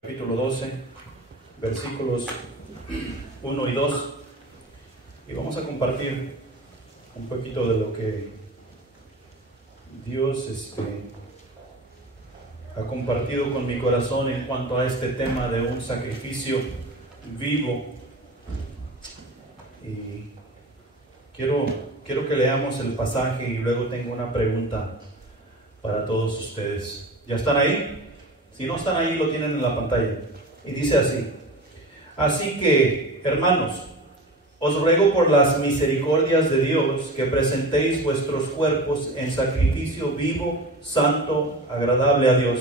Capítulo 12, versículos 1 y 2, y vamos a compartir un poquito de lo que Dios ha compartido con mi corazón en cuanto a este tema de un sacrificio vivo. Y quiero que leamos el pasaje y luego tengo una pregunta para todos ustedes. ¿Ya están ahí? Si no están ahí, lo tienen en la pantalla. Y dice así: así que, hermanos, os ruego por las misericordias de Dios que presentéis vuestros cuerpos en sacrificio vivo, santo, agradable a Dios,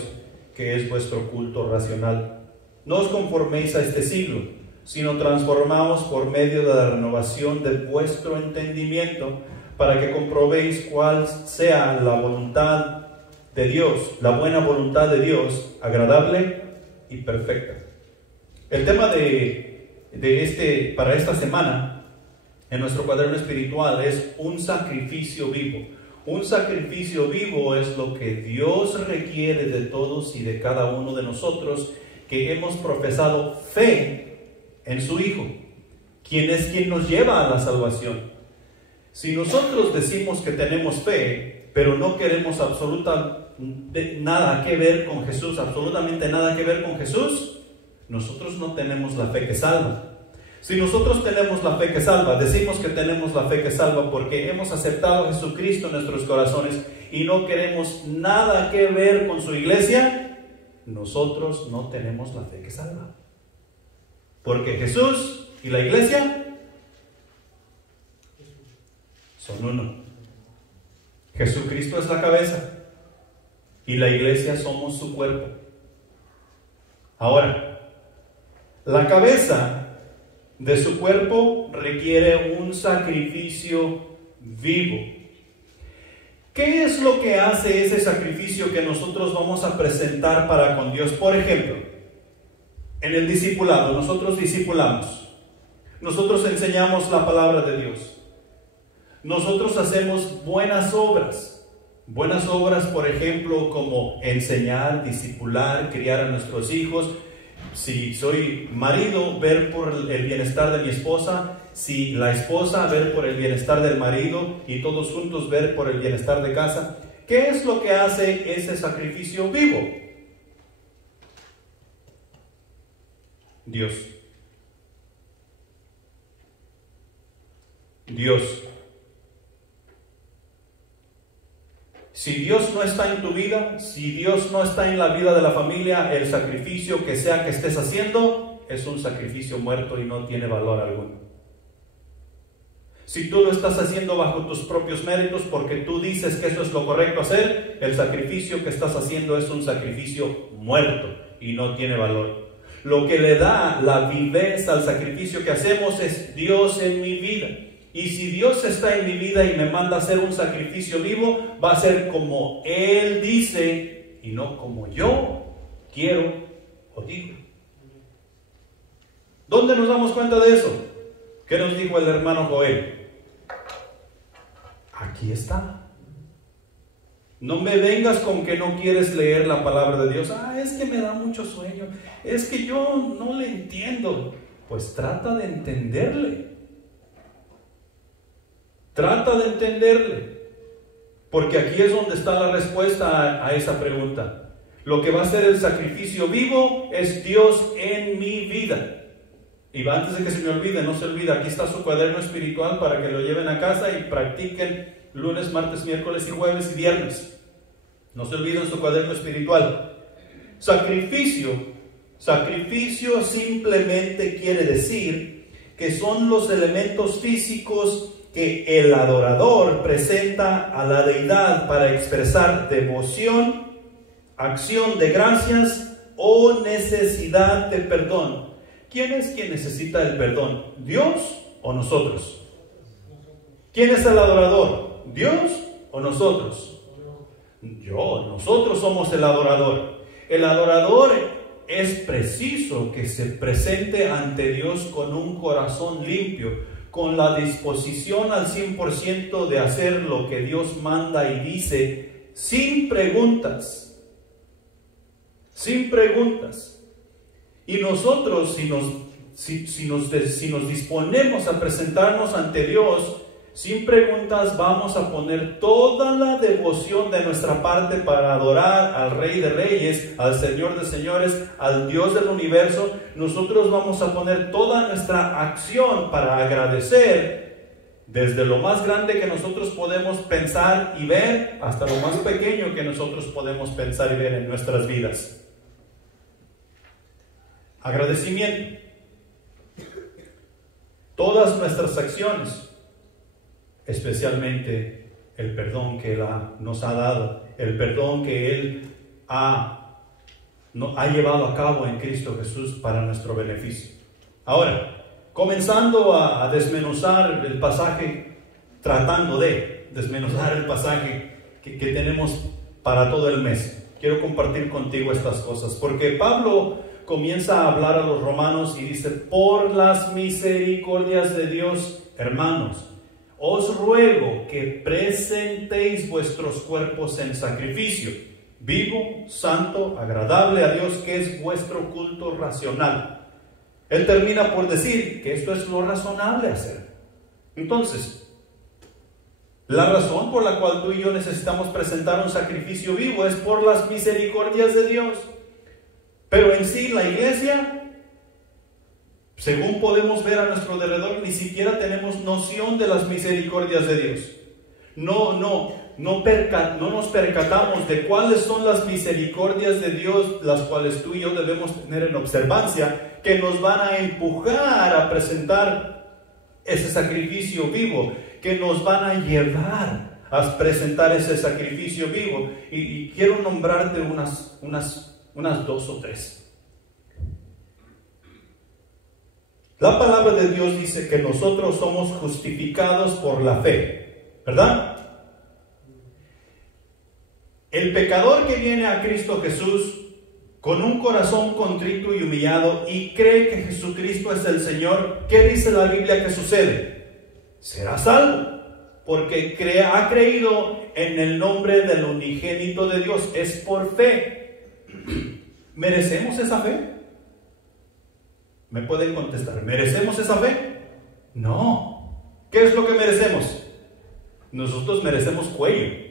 que es vuestro culto racional. No os conforméis a este siglo, sino transformaos por medio de la renovación de vuestro entendimiento, para que comprobéis cuál sea la voluntad de Dios, la buena voluntad de Dios, agradable y perfecta. El tema para esta semana en nuestro cuaderno espiritual es un sacrificio vivo. Un sacrificio vivo es lo que Dios requiere de todos y de cada uno de nosotros que hemos profesado fe en su Hijo, quien es quien nos lleva a la salvación. Si nosotros decimos que tenemos fe, pero no queremos nada que ver con Jesús, absolutamente nada que ver con Jesús, nosotros no tenemos la fe que salva. Si nosotros tenemos la fe que salva, decimos que tenemos la fe que salva porque hemos aceptado a Jesucristo en nuestros corazones y no queremos nada que ver con su iglesia, nosotros no tenemos la fe que salva. Porque Jesús y la iglesia son uno. Jesucristo es la cabeza y la iglesia somos su cuerpo. Ahora, la cabeza de su cuerpo requiere un sacrificio vivo. ¿Qué es lo que hace ese sacrificio que nosotros vamos a presentar para con Dios? Por ejemplo, en el discipulado, nosotros discipulamos, nosotros enseñamos la palabra de Dios, nosotros hacemos buenas obras. Buenas obras, por ejemplo, como enseñar, discipular, criar a nuestros hijos. Si soy marido, ver por el bienestar de mi esposa. Si la esposa, ver por el bienestar del marido. Y todos juntos ver por el bienestar de casa. ¿Qué es lo que hace ese sacrificio vivo? Dios. Si Dios no está en tu vida, si Dios no está en la vida de la familia, el sacrificio que sea que estés haciendo es un sacrificio muerto y no tiene valor alguno. Si tú lo estás haciendo bajo tus propios méritos porque tú dices que eso es lo correcto hacer, el sacrificio que estás haciendo es un sacrificio muerto y no tiene valor. Lo que le da la viveza al sacrificio que hacemos es Dios en mi vida. Y si Dios está en mi vida y me manda a hacer un sacrificio vivo, va a ser como Él dice y no como yo quiero o digo. ¿Dónde nos damos cuenta de eso? ¿Qué nos dijo el hermano Joel? Aquí está. No me vengas con que no quieres leer la palabra de Dios. Es que me da mucho sueño. Es que yo no le entiendo. Pues trata de entenderle. Trata de entenderle, porque aquí es donde está la respuesta a esa pregunta. Lo que va a ser el sacrificio vivo es Dios en mi vida. Y antes de que se me olvide, no se olvide, aquí está su cuaderno espiritual para que lo lleven a casa y practiquen lunes, martes, miércoles y jueves y viernes. No se olviden su cuaderno espiritual. Sacrificio simplemente quiere decir que son los elementos físicos que el adorador presenta a la deidad para expresar devoción, acción de gracias o necesidad de perdón. ¿Quién es quien necesita el perdón? ¿Dios o nosotros? ¿Quién es el adorador? ¿Dios o nosotros? Nosotros somos el adorador. El adorador es preciso que se presente ante Dios con un corazón limpio, con la disposición al 100% de hacer lo que Dios manda y dice, sin preguntas. Y nosotros, si nos disponemos a presentarnos ante Dios, sin preguntas, vamos a poner toda la devoción de nuestra parte para adorar al Rey de Reyes, al Señor de Señores, al Dios del universo. Nosotros vamos a poner toda nuestra acción para agradecer, desde lo más grande que nosotros podemos pensar y ver, hasta lo más pequeño que nosotros podemos pensar y ver en nuestras vidas. Agradecimiento. Todas nuestras acciones, especialmente el perdón que Él nos ha dado, el perdón que Él ha llevado a cabo en Cristo Jesús para nuestro beneficio. Ahora, comenzando a desmenuzar el pasaje, tratando de desmenuzar el pasaje que tenemos para todo el mes, quiero compartir contigo estas cosas, porque Pablo comienza a hablar a los romanos y dice: por las misericordias de Dios, hermanos, os ruego que presentéis vuestros cuerpos en sacrificio vivo, santo, agradable a Dios, que es vuestro culto racional. Él termina por decir que esto es lo razonable hacer. Entonces, la razón por la cual tú y yo necesitamos presentar un sacrificio vivo es por las misericordias de Dios. Pero en sí, la iglesia, según podemos ver a nuestro alrededor, ni siquiera tenemos noción de las misericordias de Dios. No nos percatamos de cuáles son las misericordias de Dios, las cuales tú y yo debemos tener en observancia, que nos van a empujar a presentar ese sacrificio vivo, que nos van a llevar a presentar ese sacrificio vivo. Y quiero nombrarte unas dos o tres. La palabra de Dios dice que nosotros somos justificados por la fe, ¿verdad? El pecador que viene a Cristo Jesús con un corazón contrito y humillado y cree que Jesucristo es el Señor, ¿qué dice la Biblia que sucede? Será salvo, porque ha creído en el nombre del unigénito de Dios. Es por fe. ¿Merecemos esa fe? ¿Me pueden contestar? ¿Merecemos esa fe? No. ¿Qué es lo que merecemos? Nosotros merecemos cuello.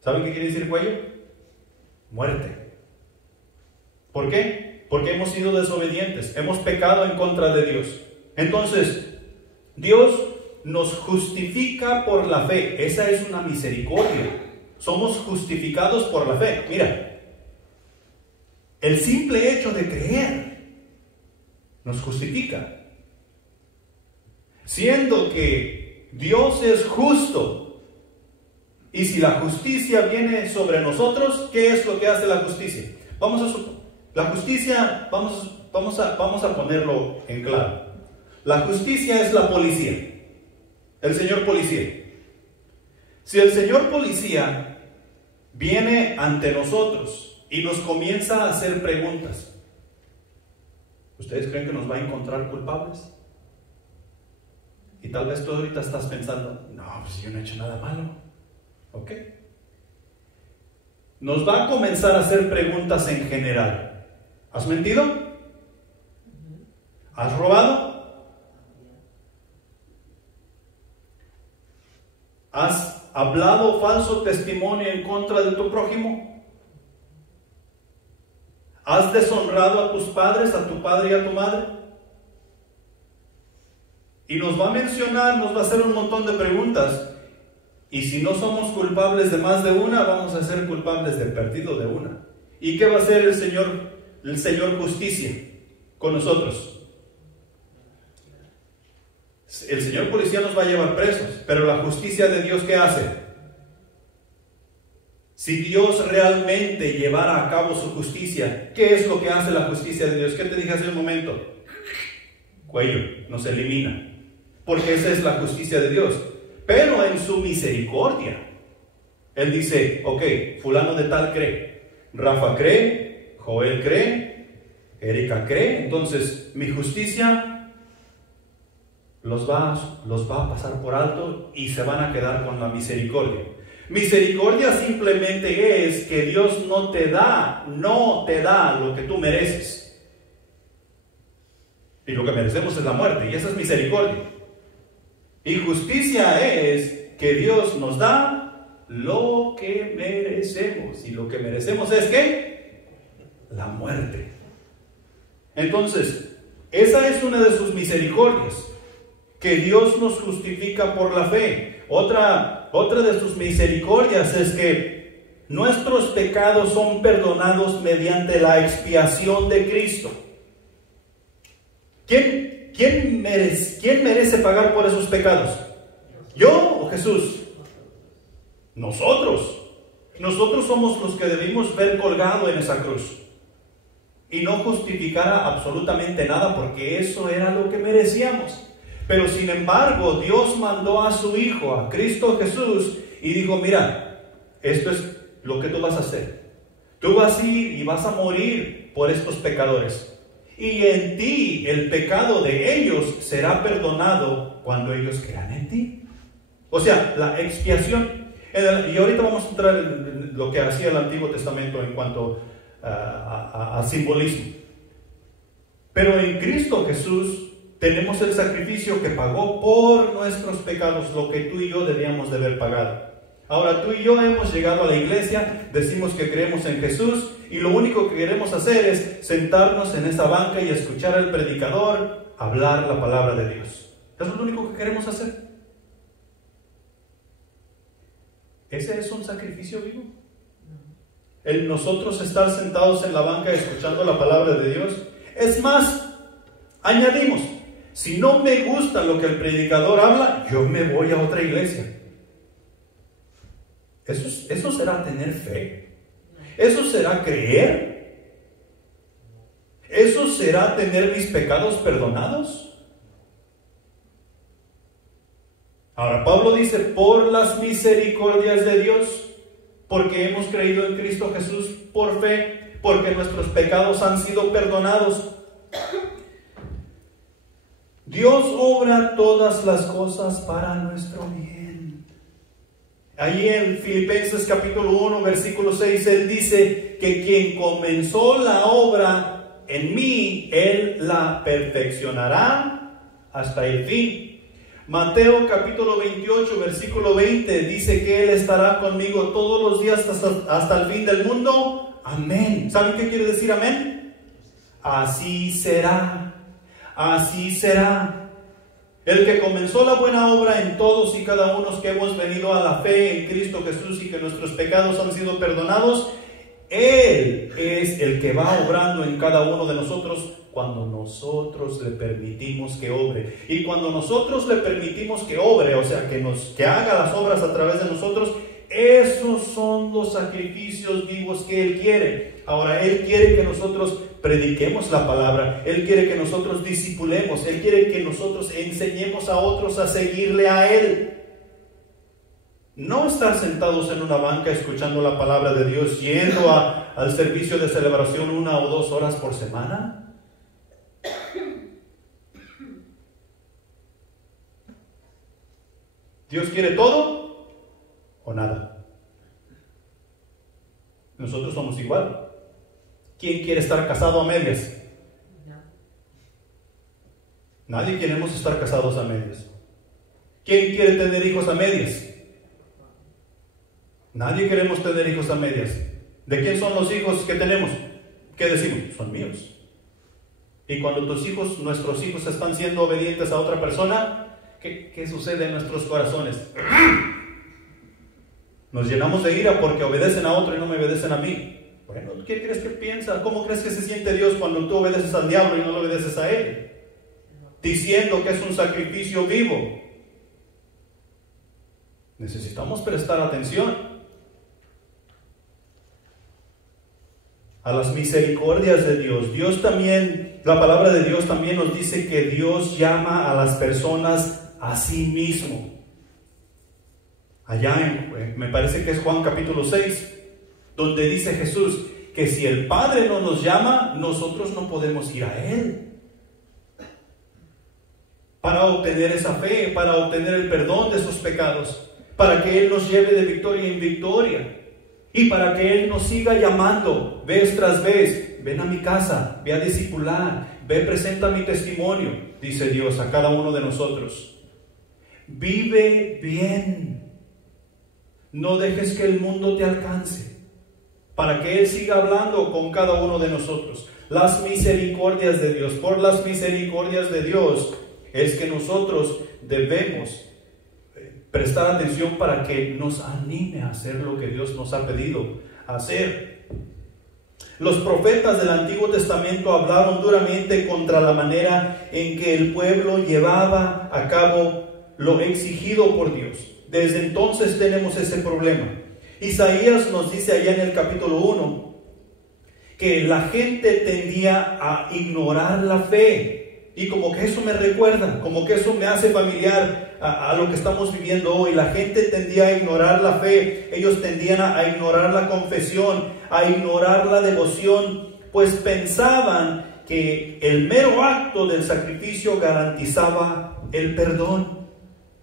¿Saben qué quiere decir cuello? Muerte. ¿Por qué? Porque hemos sido desobedientes, hemos pecado en contra de Dios. Entonces, Dios nos justifica por la fe. Esa es una misericordia. Somos justificados por la fe. Mira, el simple hecho de creer nos justifica. Siendo que Dios es justo, y si la justicia viene sobre nosotros, ¿qué es lo que hace la justicia? La justicia, vamos a ponerlo en claro. La justicia es la policía, el señor policía. Si el señor policía viene ante nosotros y nos comienza a hacer preguntas, ¿ustedes creen que nos va a encontrar culpables? Y tal vez tú ahorita estás pensando: no, pues yo no he hecho nada malo. ¿Ok? Nos va a comenzar a hacer preguntas en general. ¿Has mentido? ¿Has robado? ¿Has hablado falso testimonio en contra de tu prójimo? ¿Has deshonrado a tus padres, a tu padre y a tu madre? Y nos va a mencionar, nos va a hacer un montón de preguntas. Y si no somos culpables de más de una, vamos a ser culpables de perdido de una. ¿Y qué va a hacer el Señor Justicia con nosotros? El Señor Policía nos va a llevar presos, pero la justicia de Dios, ¿qué hace? Si Dios realmente llevara a cabo su justicia, ¿qué es lo que hace la justicia de Dios? ¿Qué te dije hace un momento? Cuello, nos elimina, porque esa es la justicia de Dios. Pero en su misericordia, Él dice: ok, fulano de tal cree, Rafa cree, Joel cree, Erika cree. Entonces mi justicia los va a pasar por alto y se van a quedar con la misericordia. Misericordia simplemente es que Dios no te da lo que tú mereces. Y lo que merecemos es la muerte, y esa es misericordia. Y justicia es que Dios nos da lo que merecemos. Y lo que merecemos es ¿qué? La muerte. Entonces, esa es una de sus misericordias, que Dios nos justifica por la fe. Otra de sus misericordias es que nuestros pecados son perdonados mediante la expiación de Cristo. ¿Quién merece pagar por esos pecados? ¿Yo o Jesús? Nosotros. Nosotros somos los que debimos ver colgado en esa cruz y no justificara absolutamente nada, porque eso era lo que merecíamos. Pero sin embargo, Dios mandó a su Hijo, a Cristo Jesús, y dijo: mira, esto es lo que tú vas a hacer. Tú vas a ir y vas a morir por estos pecadores. Y en ti el pecado de ellos será perdonado cuando ellos crean en ti. O sea, la expiación. Y ahorita vamos a entrar en lo que hacía el Antiguo Testamento en cuanto a simbolismo. Pero en Cristo Jesús tenemos el sacrificio que pagó por nuestros pecados, lo que tú y yo debíamos de haber pagado. Ahora tú y yo hemos llegado a la iglesia, decimos que creemos en Jesús, y lo único que queremos hacer es sentarnos en esa banca y escuchar al predicador hablar la palabra de Dios. Eso es lo único que queremos hacer. ¿Ese es un sacrificio vivo? El nosotros estar sentados en la banca escuchando la palabra de Dios. Es más, añadimos: si no me gusta lo que el predicador habla, yo me voy a otra iglesia. ¿Eso será tener fe? ¿Eso será creer? ¿Eso será tener mis pecados perdonados? Ahora Pablo dice: por las misericordias de Dios, porque hemos creído en Cristo Jesús por fe, porque nuestros pecados han sido perdonados. Dios obra todas las cosas para nuestro bien. Allí en Filipenses capítulo 1, versículo 6, Él dice que quien comenzó la obra en mí, Él la perfeccionará hasta el fin. Mateo capítulo 28, versículo 20, dice que Él estará conmigo todos los días hasta el fin del mundo. Amén. ¿Saben qué quiere decir amén? Así será. Así será. El que comenzó la buena obra en todos y cada uno que hemos venido a la fe en Cristo Jesús y que nuestros pecados han sido perdonados, Él es el que va obrando en cada uno de nosotros cuando nosotros le permitimos que obre. Y cuando nosotros le permitimos que obre, o sea, que haga las obras a través de nosotros, esos son los sacrificios vivos que Él quiere. Ahora, Él quiere que nosotros prediquemos la palabra, Él quiere que nosotros discipulemos, Él quiere que nosotros enseñemos a otros a seguirle a Él. No estar sentados en una banca escuchando la palabra de Dios, yendo al servicio de celebración 1 o 2 horas por semana. ¿Dios quiere todo o nada? Nosotros somos igual. ¿Quién quiere estar casado a medias? Nadie queremos estar casados a medias. ¿Quién quiere tener hijos a medias? Nadie queremos tener hijos a medias. ¿De quién son los hijos que tenemos? ¿Qué decimos? Son míos. Y cuando nuestros hijos están siendo obedientes a otra persona, ¿qué sucede en nuestros corazones? Nos llenamos de ira porque obedecen a otro y no me obedecen a mí. Bueno, ¿qué crees que piensa? ¿Cómo crees que se siente Dios cuando tú obedeces al diablo y no le obedeces a Él? Diciendo que es un sacrificio vivo. Necesitamos prestar atención a las misericordias de Dios. Dios también, la palabra de Dios también nos dice que Dios llama a las personas a sí mismo. Allá me parece que es Juan capítulo 6, donde dice Jesús que si el Padre no nos llama, nosotros no podemos ir a Él. Para obtener esa fe, para obtener el perdón de sus pecados, para que Él nos lleve de victoria en victoria. Y para que Él nos siga llamando vez tras vez, ven a mi casa, ve a discipular, ve, presenta mi testimonio, dice Dios a cada uno de nosotros. Vive bien. No dejes que el mundo te alcance, para que Él siga hablando con cada uno de nosotros. Las misericordias de Dios, por las misericordias de Dios, es que nosotros debemos prestar atención para que nos anime a hacer lo que Dios nos ha pedido hacer. Los profetas del Antiguo Testamento hablaron duramente contra la manera en que el pueblo llevaba a cabo lo exigido por Dios. Desde entonces tenemos ese problema. Isaías nos dice allá en el capítulo 1 que la gente tendía a ignorar la fe. Y como que eso me recuerda, como que eso me hace familiar a lo que estamos viviendo hoy. La gente tendía a ignorar la fe, ellos tendían a ignorar la confesión, a ignorar la devoción, pues pensaban que el mero acto del sacrificio garantizaba el perdón.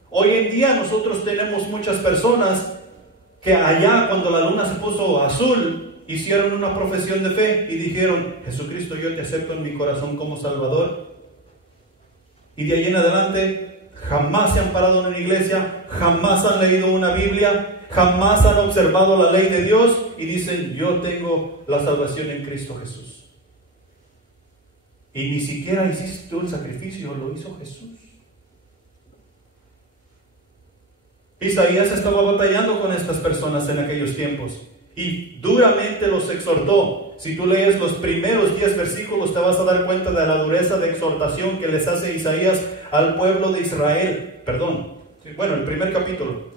Hoy en día nosotros tenemos muchas personas que allá cuando la luna se puso azul, hicieron una profesión de fe y dijeron: Jesucristo, yo te acepto en mi corazón como Salvador. Y de ahí en adelante jamás se han parado en una iglesia, jamás han leído una Biblia, jamás han observado la ley de Dios y dicen: yo tengo la salvación en Cristo Jesús. Y ni siquiera hiciste tú el sacrificio, lo hizo Jesús. Isaías estaba batallando con estas personas en aquellos tiempos y duramente los exhortó. Si tú lees los primeros 10 versículos te vas a dar cuenta de la dureza de exhortación que les hace Isaías al pueblo de Israel. El primer capítulo.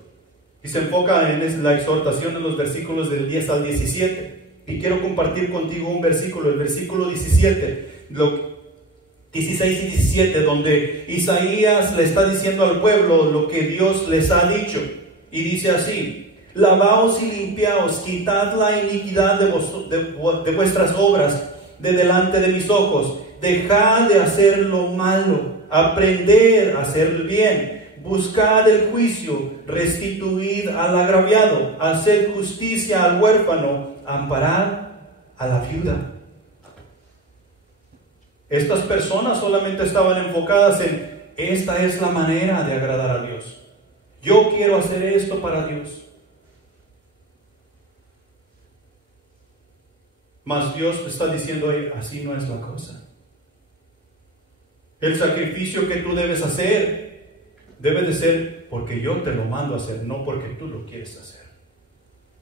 Y se enfoca en la exhortación en los versículos del 10 al 17. Y quiero compartir contigo un versículo, el versículo 17, 16 y 17, donde Isaías le está diciendo al pueblo lo que Dios les ha dicho. Y dice así: lavaos y limpiaos, quitad la iniquidad de vuestras obras de delante de mis ojos. Dejad de hacer lo malo, aprended a hacer el bien, buscad el juicio, restituid al agraviado, haced justicia al huérfano, amparad a la viuda. Estas personas solamente estaban enfocadas en: esta es la manera de agradar a Dios. Yo quiero hacer esto para Dios. Mas Dios te está diciendo: así no es la cosa. El sacrificio que tú debes hacer debe de ser porque yo te lo mando a hacer, no porque tú lo quieres hacer.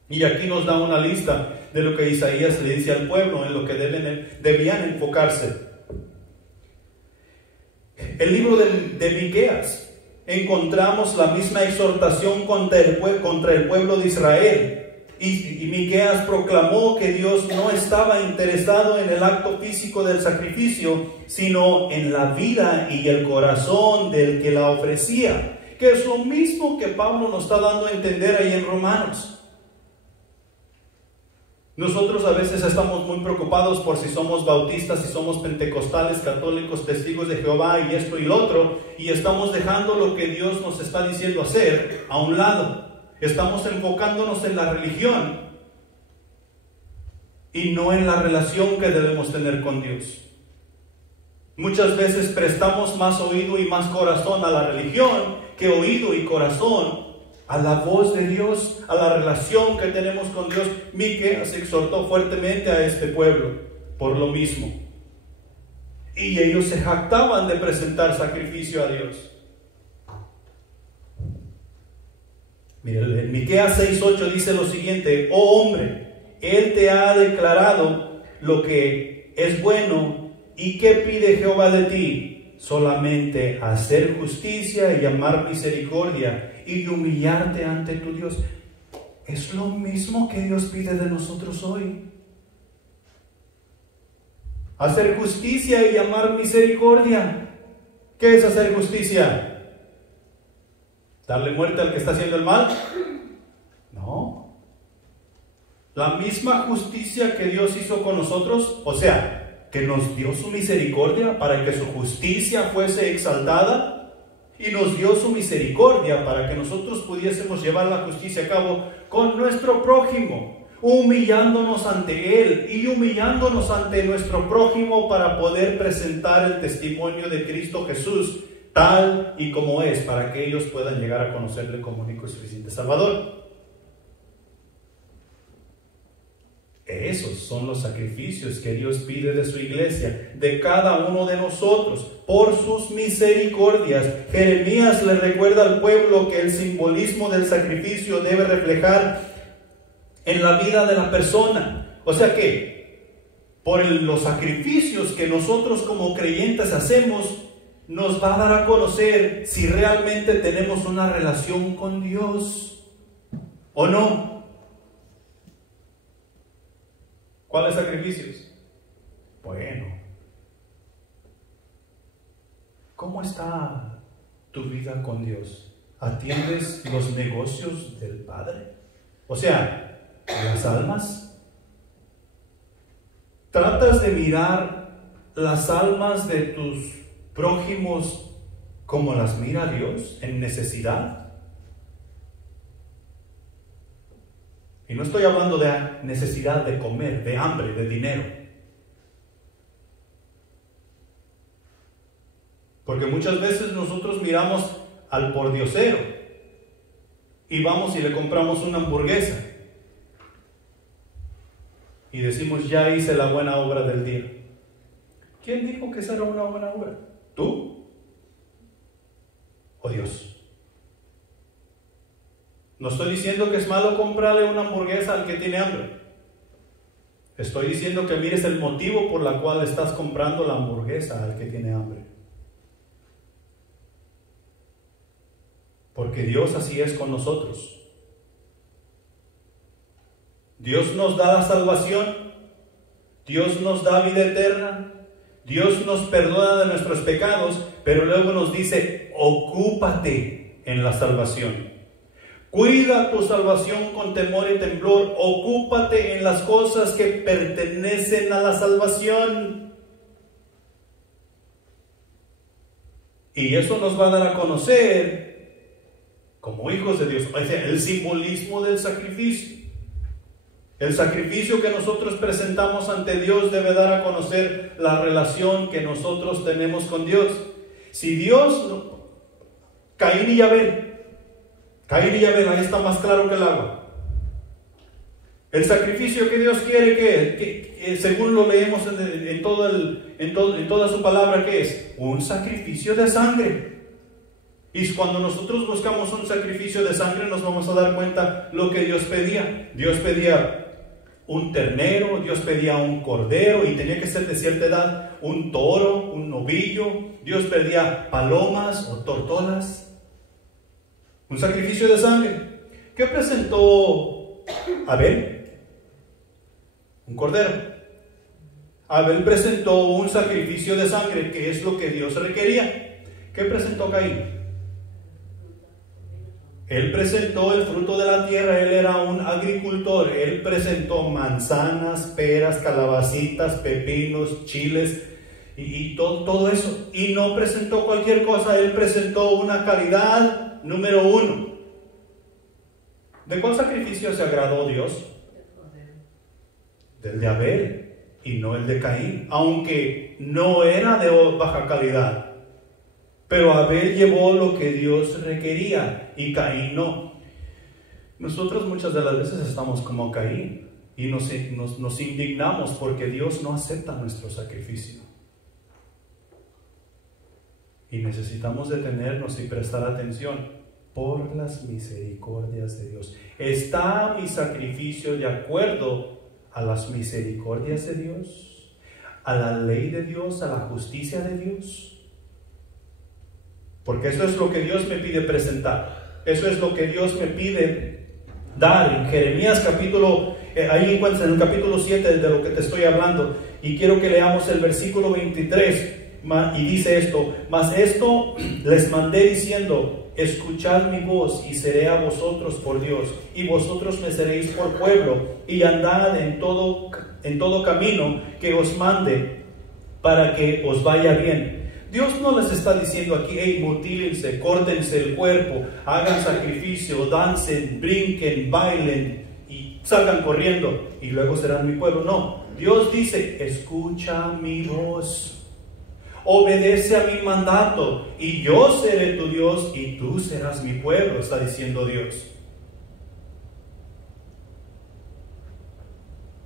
Y aquí nos da una lista de lo que Isaías le dice al pueblo, en lo que debían enfocarse. El libro de Miqueas, encontramos la misma exhortación contra el pueblo de Israel. Y Miqueas proclamó que Dios no estaba interesado en el acto físico del sacrificio, sino en la vida y el corazón del que la ofrecía, que es lo mismo que Pablo nos está dando a entender ahí en Romanos. Nosotros a veces estamos muy preocupados por si somos bautistas, si somos pentecostales, católicos, testigos de Jehová y esto y lo otro, y estamos dejando lo que Dios nos está diciendo hacer a un lado. Estamos enfocándonos en la religión y no en la relación que debemos tener con Dios. Muchas veces prestamos más oído y más corazón a la religión que oído y corazón a la voz de Dios, a la relación que tenemos con Dios. Miqueas exhortó fuertemente a este pueblo por lo mismo. Y ellos se jactaban de presentar sacrificio a Dios. Mira, en Miqueas 6:8 dice lo siguiente: oh hombre, Él te ha declarado lo que es bueno, ¿y qué pide Jehová de ti? Solamente hacer justicia y amar misericordia y humillarte ante tu Dios. Es lo mismo que Dios pide de nosotros hoy. Hacer justicia y amar misericordia. ¿Qué es hacer justicia? ¿Darle muerte al que está haciendo el mal? No. La misma justicia que Dios hizo con nosotros, o sea, que nos dio su misericordia para que su justicia fuese exaltada, y nos dio su misericordia para que nosotros pudiésemos llevar la justicia a cabo con nuestro prójimo, humillándonos ante Él y humillándonos ante nuestro prójimo para poder presentar el testimonio de Cristo Jesús tal y como es, para que ellos puedan llegar a conocerle como único y suficiente Salvador. Esos son los sacrificios que Dios pide de su iglesia, de cada uno de nosotros, por sus misericordias. Jeremías le recuerda al pueblo que el simbolismo del sacrificio debe reflejar en la vida de la persona. O sea que, por los sacrificios que nosotros como creyentes hacemos, nos va a dar a conocer si realmente tenemos una relación con Dios o no. ¿Cuáles sacrificios? Bueno, ¿cómo está tu vida con Dios? ¿Atiendes los negocios del Padre? O sea, las almas. ¿Tratas de mirar las almas de tus prójimos como las mira Dios, en necesidad? Y no estoy hablando de necesidad de comer, de hambre, de dinero. Porque muchas veces nosotros miramos al pordiosero y vamos y le compramos una hamburguesa y decimos, ya hice la buena obra del día. ¿Quién dijo que esa era una buena obra? ¿Tú? ¿O Dios? No estoy diciendo que es malo comprarle una hamburguesa al que tiene hambre. Estoy diciendo que mires el motivo por el cual estás comprando la hamburguesa al que tiene hambre. Porque Dios así es con nosotros. Dios nos da la salvación, Dios nos da vida eterna, Dios nos perdona de nuestros pecados, pero luego nos dice, ocúpate en la salvación. Cuida tu salvación con temor y temblor. Ocúpate en las cosas que pertenecen a la salvación. Y eso nos va a dar a conocer, como hijos de Dios, el simbolismo del sacrificio. El sacrificio que nosotros presentamos ante Dios debe dar a conocer la relación que nosotros tenemos con Dios. Si Dios, Caín y Abel, ahí está más claro que el agua. El sacrificio que Dios quiere que según lo leemos en toda su palabra, ¿qué es? Un sacrificio de sangre. Y cuando nosotros buscamos un sacrificio de sangre, nos vamos a dar cuenta lo que Dios pedía. Dios pedía un ternero, Dios pedía un cordero, y tenía que ser de cierta edad, un toro, un novillo. Dios pedía palomas o tortolas. Un sacrificio de sangre. ¿Qué presentó Abel? Un cordero. Abel presentó un sacrificio de sangre, que es lo que Dios requería. ¿Qué presentó Caín? Él presentó el fruto de la tierra. Él era un agricultor. Él presentó manzanas, peras, calabacitas, pepinos, chiles y todo eso. Y no presentó cualquier cosa. Él presentó una calidad número 1. ¿De cuál sacrificio se agradó Dios? Del de Abel y no el de Caín, aunque no era de baja calidad. Pero Abel llevó lo que Dios requería y Caín no. Nosotros muchas de las veces estamos como Caín y nos indignamos porque Dios no acepta nuestro sacrificio. Y necesitamos detenernos y prestar atención por las misericordias de Dios. ¿Está mi sacrificio de acuerdo a las misericordias de Dios? ¿A la ley de Dios? ¿A la justicia de Dios? Porque eso es lo que Dios me pide presentar. Eso es lo que Dios me pide dar. En Jeremías ahí encuentras en el capítulo 7 de lo que te estoy hablando. Y quiero que leamos el versículo 23. Y dice esto: mas esto les mandé diciendo, escuchad mi voz y seré a vosotros por Dios, y vosotros me seréis por pueblo, y andad en todo camino que os mande, para que os vaya bien. Dios no les está diciendo aquí, hey, mutílense, córtense el cuerpo, hagan sacrificio, dancen, brinquen, bailen y salgan corriendo y luego serán mi pueblo. No, Dios dice, escucha mi voz, obedece a mi mandato y yo seré tu Dios y tú serás mi pueblo, está diciendo Dios.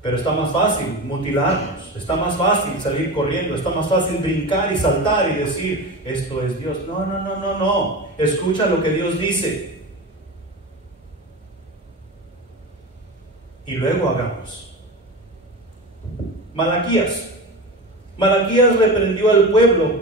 Pero está más fácil mutilarnos, está más fácil salir corriendo, está más fácil brincar y saltar y decir, esto es Dios. No, no, no, no, no. Escucha lo que Dios dice. Y luego hagamos. Malaquías reprendió al pueblo,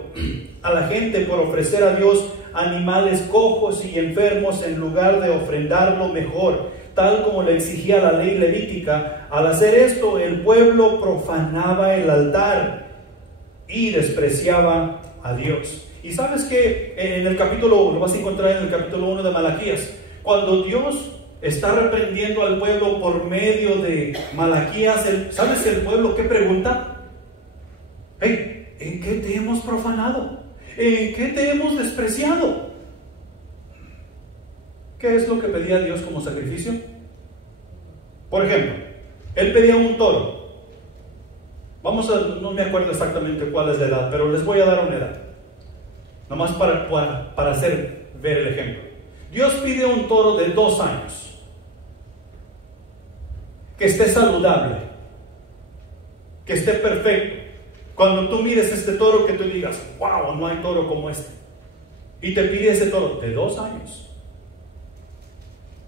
a la gente, por ofrecer a Dios animales cojos y enfermos en lugar de ofrendarlo mejor, tal como le exigía la ley levítica. Al hacer esto, el pueblo profanaba el altar y despreciaba a Dios. Y sabes que en el capítulo, lo vas a encontrar en el capítulo 1 de Malaquías, cuando Dios está reprendiendo al pueblo por medio de Malaquías, ¿sabes el pueblo qué pregunta? Hey, ¿en qué te hemos profanado? ¿En qué te hemos despreciado? ¿Qué es lo que pedía Dios como sacrificio? Por ejemplo, Él pedía un toro. No me acuerdo exactamente cuál es la edad, pero les voy a dar una edad. Nomás para hacer ver el ejemplo. Dios pide un toro de 2 años. Que esté saludable. Que esté perfecto. Cuando tú mires este toro, que tú digas, wow, no hay toro como este. Y te pide ese toro de 2 años.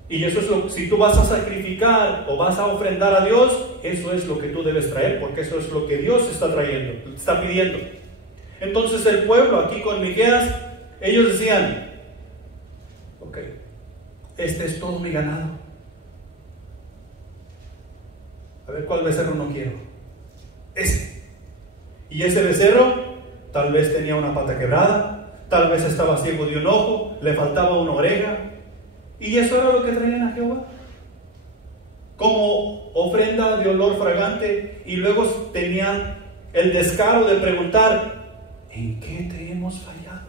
Y eso es si tú vas a sacrificar o vas a ofrendar a Dios, eso es lo que tú debes traer, porque eso es lo que Dios está trayendo, está pidiendo. Entonces el pueblo aquí con Miqueas, ellos decían, ok, este es todo mi ganado. A ver cuál becerro no quiero. Ese. Y ese becerro tal vez tenía una pata quebrada, tal vez estaba ciego de un ojo, le faltaba una oreja. Y eso era lo que traían a Jehová como ofrenda de olor fragante. Y luego tenían el descaro de preguntar, ¿en qué te hemos fallado?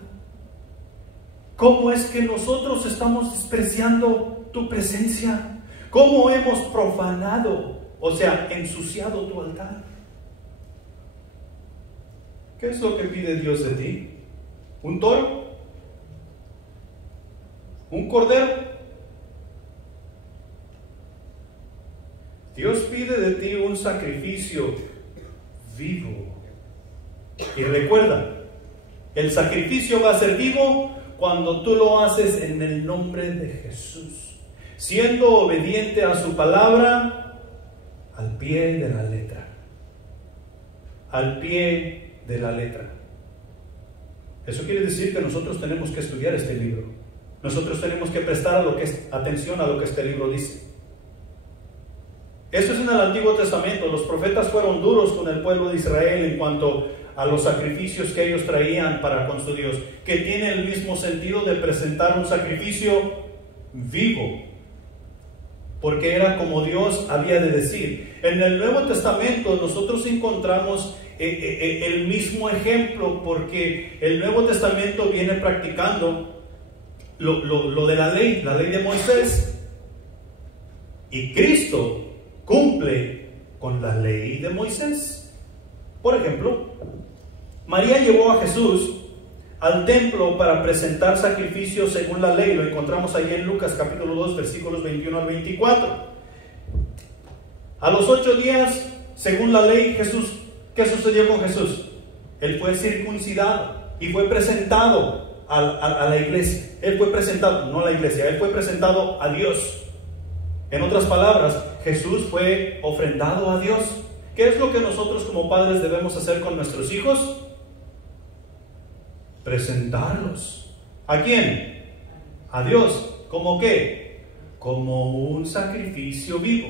¿Cómo es que nosotros estamos despreciando tu presencia? ¿Cómo hemos profanado, o sea, ensuciado tu altar? ¿Qué es lo que pide Dios de ti? ¿Un toro? ¿Un cordero? Dios pide de ti un sacrificio vivo. Y recuerda, el sacrificio va a ser vivo cuando tú lo haces en el nombre de Jesús, siendo obediente a su palabra al pie de la letra. Al pie de la letra. Eso quiere decir que nosotros tenemos que estudiar este libro. Nosotros tenemos que prestar atención a lo que este libro dice. Esto es en el Antiguo Testamento. Los profetas fueron duros con el pueblo de Israel en cuanto a los sacrificios que ellos traían para con su Dios, que tiene el mismo sentido de presentar un sacrificio vivo, porque era como Dios había de decir. En el Nuevo Testamento nosotros encontramos el mismo ejemplo, porque el Nuevo Testamento viene practicando lo de la ley de Moisés, y Cristo cumple con la ley de Moisés. Por ejemplo, María llevó a Jesús al templo para presentar sacrificios según la ley. Lo encontramos ahí en Lucas capítulo 2 versículos 21 al 24. A los 8 días, según la ley, ¿qué sucedió con Jesús? Él fue circuncidado y fue presentado a la iglesia. Él fue presentado, no a la iglesia, él fue presentado a Dios. En otras palabras, Jesús fue ofrendado a Dios. ¿Qué es lo que nosotros como padres debemos hacer con nuestros hijos? Presentarlos. ¿A quién? A Dios. ¿Cómo qué? Como un sacrificio vivo.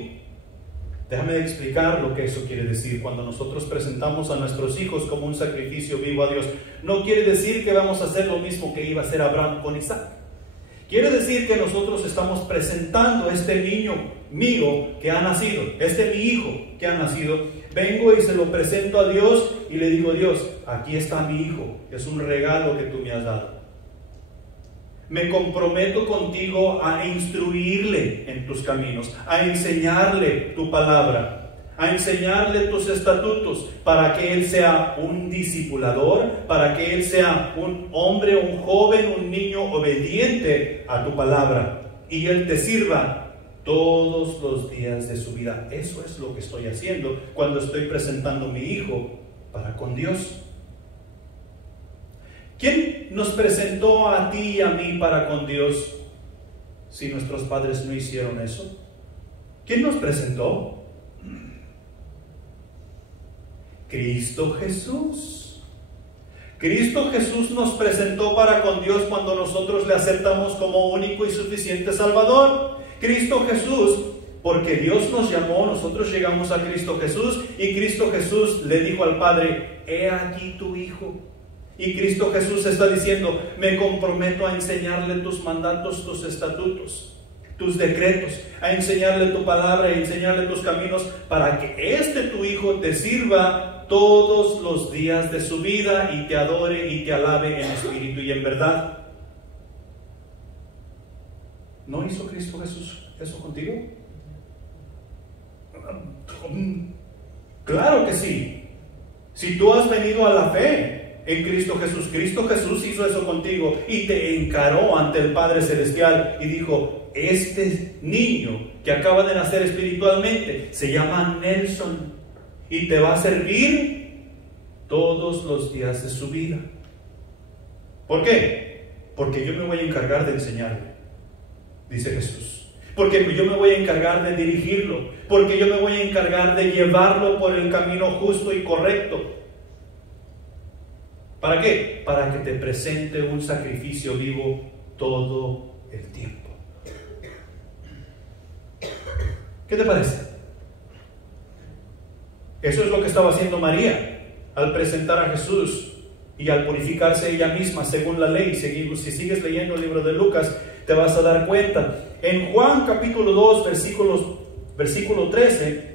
Déjame explicar lo que eso quiere decir. Cuando nosotros presentamos a nuestros hijos como un sacrificio vivo a Dios, no quiere decir que vamos a hacer lo mismo que iba a hacer Abraham con Isaac. Quiere decir que nosotros estamos presentando este niño mío que ha nacido, mi hijo que ha nacido. Vengo y se lo presento a Dios y le digo, Dios, aquí está mi hijo, es un regalo que tú me has dado. Me comprometo contigo a instruirle en tus caminos, a enseñarle tu palabra, a enseñarle tus estatutos, para que él sea un discipulador, para que él sea un hombre, un joven, un niño obediente a tu palabra, y él te sirva todos los días de su vida. Eso es lo que estoy haciendo cuando estoy presentando a mi hijo para con Dios. ¿Quién nos presentó a ti y a mí para con Dios si nuestros padres no hicieron eso? ¿Quién nos presentó? Cristo Jesús. Cristo Jesús nos presentó para con Dios cuando nosotros le aceptamos como único y suficiente Salvador. Cristo Jesús, porque Dios nos llamó, nosotros llegamos a Cristo Jesús, y Cristo Jesús le dijo al Padre: he aquí tu Hijo. Y Cristo Jesús está diciendo: me comprometo a enseñarle tus mandatos, tus estatutos, tus decretos, a enseñarle tu palabra, a enseñarle tus caminos, para que tu Hijo te sirva todos los días de su vida y te adore y te alabe en espíritu y en verdad. ¿No hizo Cristo Jesús eso contigo? Claro que sí. Si tú has venido a la fe en Cristo Jesús, Cristo Jesús hizo eso contigo y te encaró ante el Padre Celestial y dijo: este niño que acaba de nacer espiritualmente se llama Nelson y te va a servir todos los días de su vida. ¿Por qué? Porque yo me voy a encargar de enseñarle, dice Jesús. Porque yo me voy a encargar de dirigirlo, porque yo me voy a encargar de llevarlo por el camino justo y correcto. ¿Para qué? Para que te presente un sacrificio vivo todo el tiempo. ¿Qué te parece? Eso es lo que estaba haciendo María al presentar a Jesús y al purificarse ella misma según la ley. Si sigues leyendo el libro de Lucas, te vas a dar cuenta. En Juan capítulo 2, versículo 13,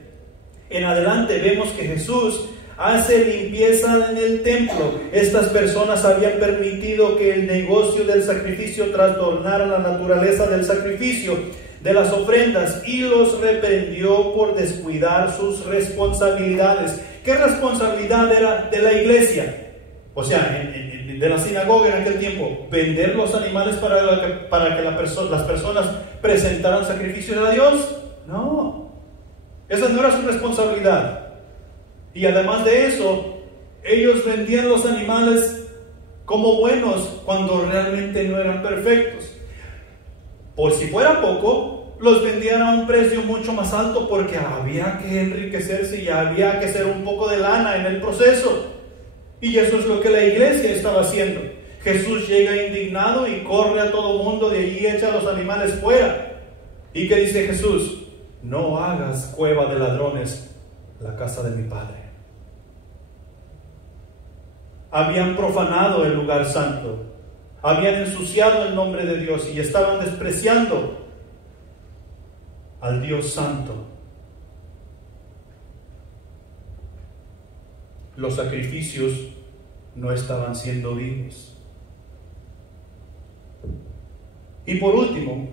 en adelante vemos que Jesús hace limpieza en el templo. Estas personas habían permitido que el negocio del sacrificio trastornara la naturaleza del sacrificio, de las ofrendas, y los reprendió por descuidar sus responsabilidades. ¿Qué responsabilidad era de la iglesia? O sea, de la sinagoga en aquel tiempo, vender los animales para que las personas presentaran sacrificios a Dios. No, esa no era su responsabilidad. Y además de eso, ellos vendían los animales como buenos cuando realmente no eran perfectos. Por si fuera poco, los vendían a un precio mucho más alto porque había que enriquecerse y había que hacer un poco de lana en el proceso. Y eso es lo que la iglesia estaba haciendo. Jesús llega indignado y corre a todo mundo de allí, echa a los animales fuera. ¿Y qué dice Jesús? No hagas cueva de ladrones la casa de mi Padre. Habían profanado el lugar santo, habían ensuciado el nombre de Dios y estaban despreciando al Dios santo. Los sacrificios no estaban siendo vivos. Y por último,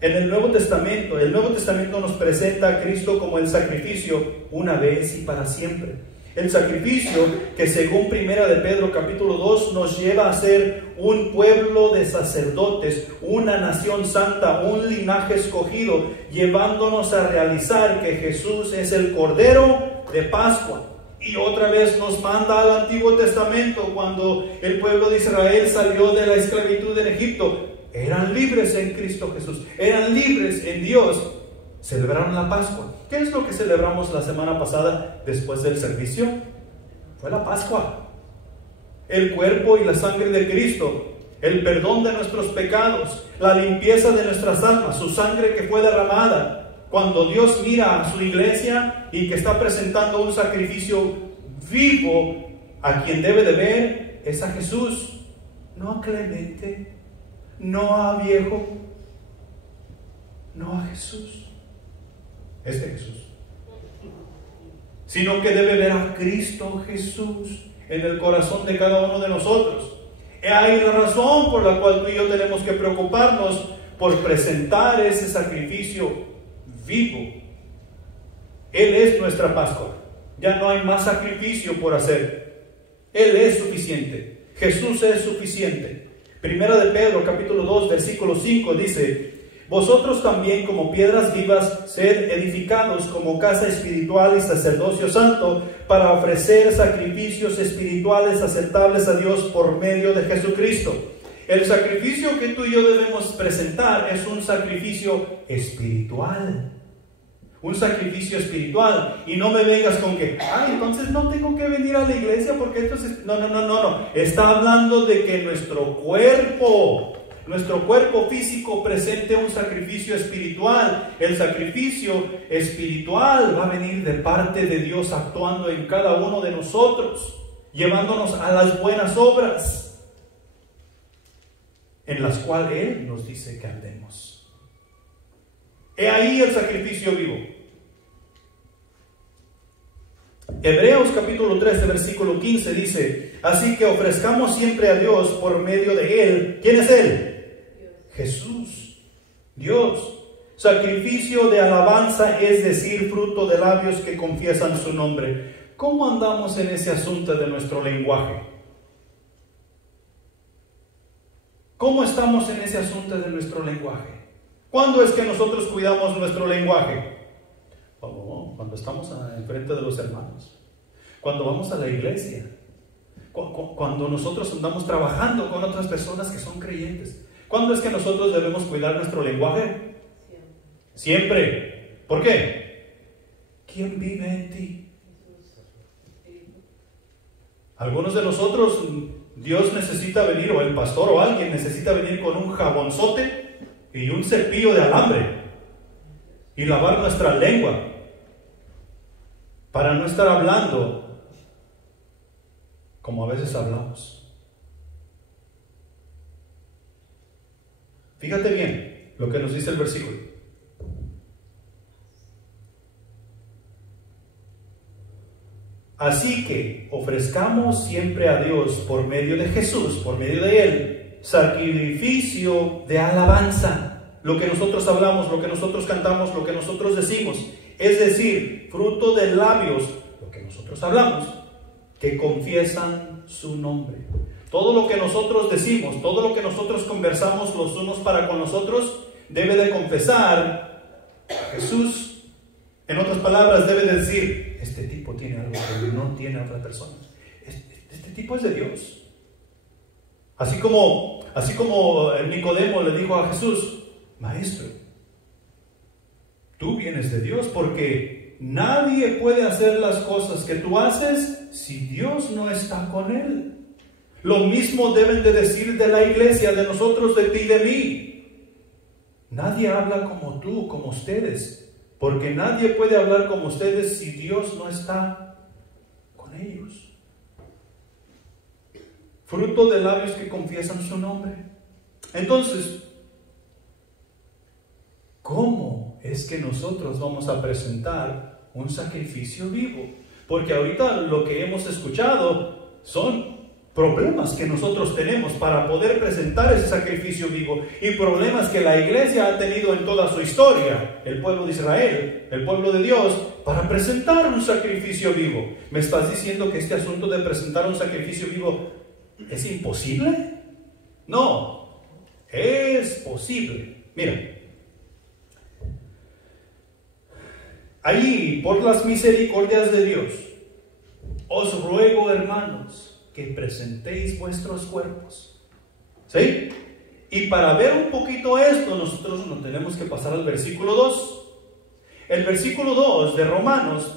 en el Nuevo Testamento nos presenta a Cristo como el sacrificio una vez y para siempre. El sacrificio que según Primera de Pedro capítulo 2 nos lleva a ser un pueblo de sacerdotes, una nación santa, un linaje escogido, llevándonos a realizar que Jesús es el Cordero de Pascua. Y otra vez nos manda al Antiguo Testamento, cuando el pueblo de Israel salió de la esclavitud en Egipto. Eran libres en Cristo Jesús, eran libres en Dios. Celebraron la Pascua. ¿Qué es lo que celebramos la semana pasada después del servicio? Fue la Pascua. El cuerpo y la sangre de Cristo, el perdón de nuestros pecados, la limpieza de nuestras almas, su sangre que fue derramada. Cuando Dios mira a su iglesia y que está presentando un sacrificio vivo, a quien debe de ver es a Jesús, no a Clemente, no a viejo, no a Jesús, Jesús, sino que debe ver a Cristo Jesús en el corazón de cada uno de nosotros. Hay una razón por la cual tú y yo tenemos que preocuparnos por presentar ese sacrificio vivo. Él es nuestra Pascua. Ya no hay más sacrificio por hacer. Él es suficiente. Jesús es suficiente. Primera de Pedro, capítulo 2, versículo 5 dice: vosotros también, como piedras vivas, sed edificados como casa espiritual y sacerdocio santo, para ofrecer sacrificios espirituales aceptables a Dios por medio de Jesucristo. El sacrificio que tú y yo debemos presentar es un sacrificio espiritual. Un sacrificio espiritual. Y no me vengas con que, entonces no tengo que venir a la iglesia porque esto es... No. Está hablando de que nuestro cuerpo físico presente un sacrificio espiritual. El sacrificio espiritual va a venir de parte de Dios actuando en cada uno de nosotros, llevándonos a las buenas obras en las cuales Él nos dice que andemos. He ahí el sacrificio vivo. Hebreos capítulo 13 versículo 15 dice: así que ofrezcamos siempre a Dios por medio de Él. ¿Quién es Él? Dios. Jesús, Dios. Sacrificio de alabanza, es decir, fruto de labios que confiesan su nombre. ¿Cómo andamos en ese asunto de nuestro lenguaje? ¿Cómo estamos en ese asunto de nuestro lenguaje? ¿Cuándo es que nosotros cuidamos nuestro lenguaje? Cuando estamos enfrente de los hermanos, cuando vamos a la iglesia, cuando nosotros andamos trabajando con otras personas que son creyentes. ¿Cuándo es que nosotros debemos cuidar nuestro lenguaje? Siempre. ¿Por qué? ¿Quién vive en ti? Algunos de nosotros, Dios necesita venir, o el pastor o alguien necesita venir con un jabonzote y un cepillo de alambre y lavar nuestra lengua para no estar hablando como a veces hablamos. Fíjate bien lo que nos dice el versículo. Así que ofrezcamos siempre a Dios por medio de Jesús, por medio de Él, sacrificio de alabanza. Lo que nosotros hablamos, lo que nosotros cantamos, lo que nosotros decimos, es decir, fruto de labios, lo que nosotros hablamos, que confiesan su nombre. Todo lo que nosotros decimos, todo lo que nosotros conversamos los unos para con los otros, debe de confesar a Jesús. En otras palabras, debe de decir: este tipo tiene algo que no tiene otra persona. Este tipo es de Dios. Así como Nicodemo le dijo a Jesús: Maestro, tú vienes de Dios, porque nadie puede hacer las cosas que tú haces si Dios no está con él. Lo mismo deben de decir de la iglesia, de nosotros, de ti y de mí. Nadie habla como tú, como ustedes, porque nadie puede hablar como ustedes si Dios no está con ellos. Fruto de labios que confiesan su nombre. Entonces, ¿cómo es que nosotros vamos a presentar un sacrificio vivo? Porque ahorita lo que hemos escuchado son problemas que nosotros tenemos para poder presentar ese sacrificio vivo, y problemas que la iglesia ha tenido en toda su historia, el pueblo de Israel, el pueblo de Dios, para presentar un sacrificio vivo. ¿Me estás diciendo que este asunto de presentar un sacrificio vivo es imposible? No, es posible. Mira, ahí, por las misericordias de Dios, os ruego, hermanos, que presentéis vuestros cuerpos. ¿Sí? Y para ver un poquito esto, nosotros nos tenemos que pasar al versículo 2. El versículo 2 de Romanos,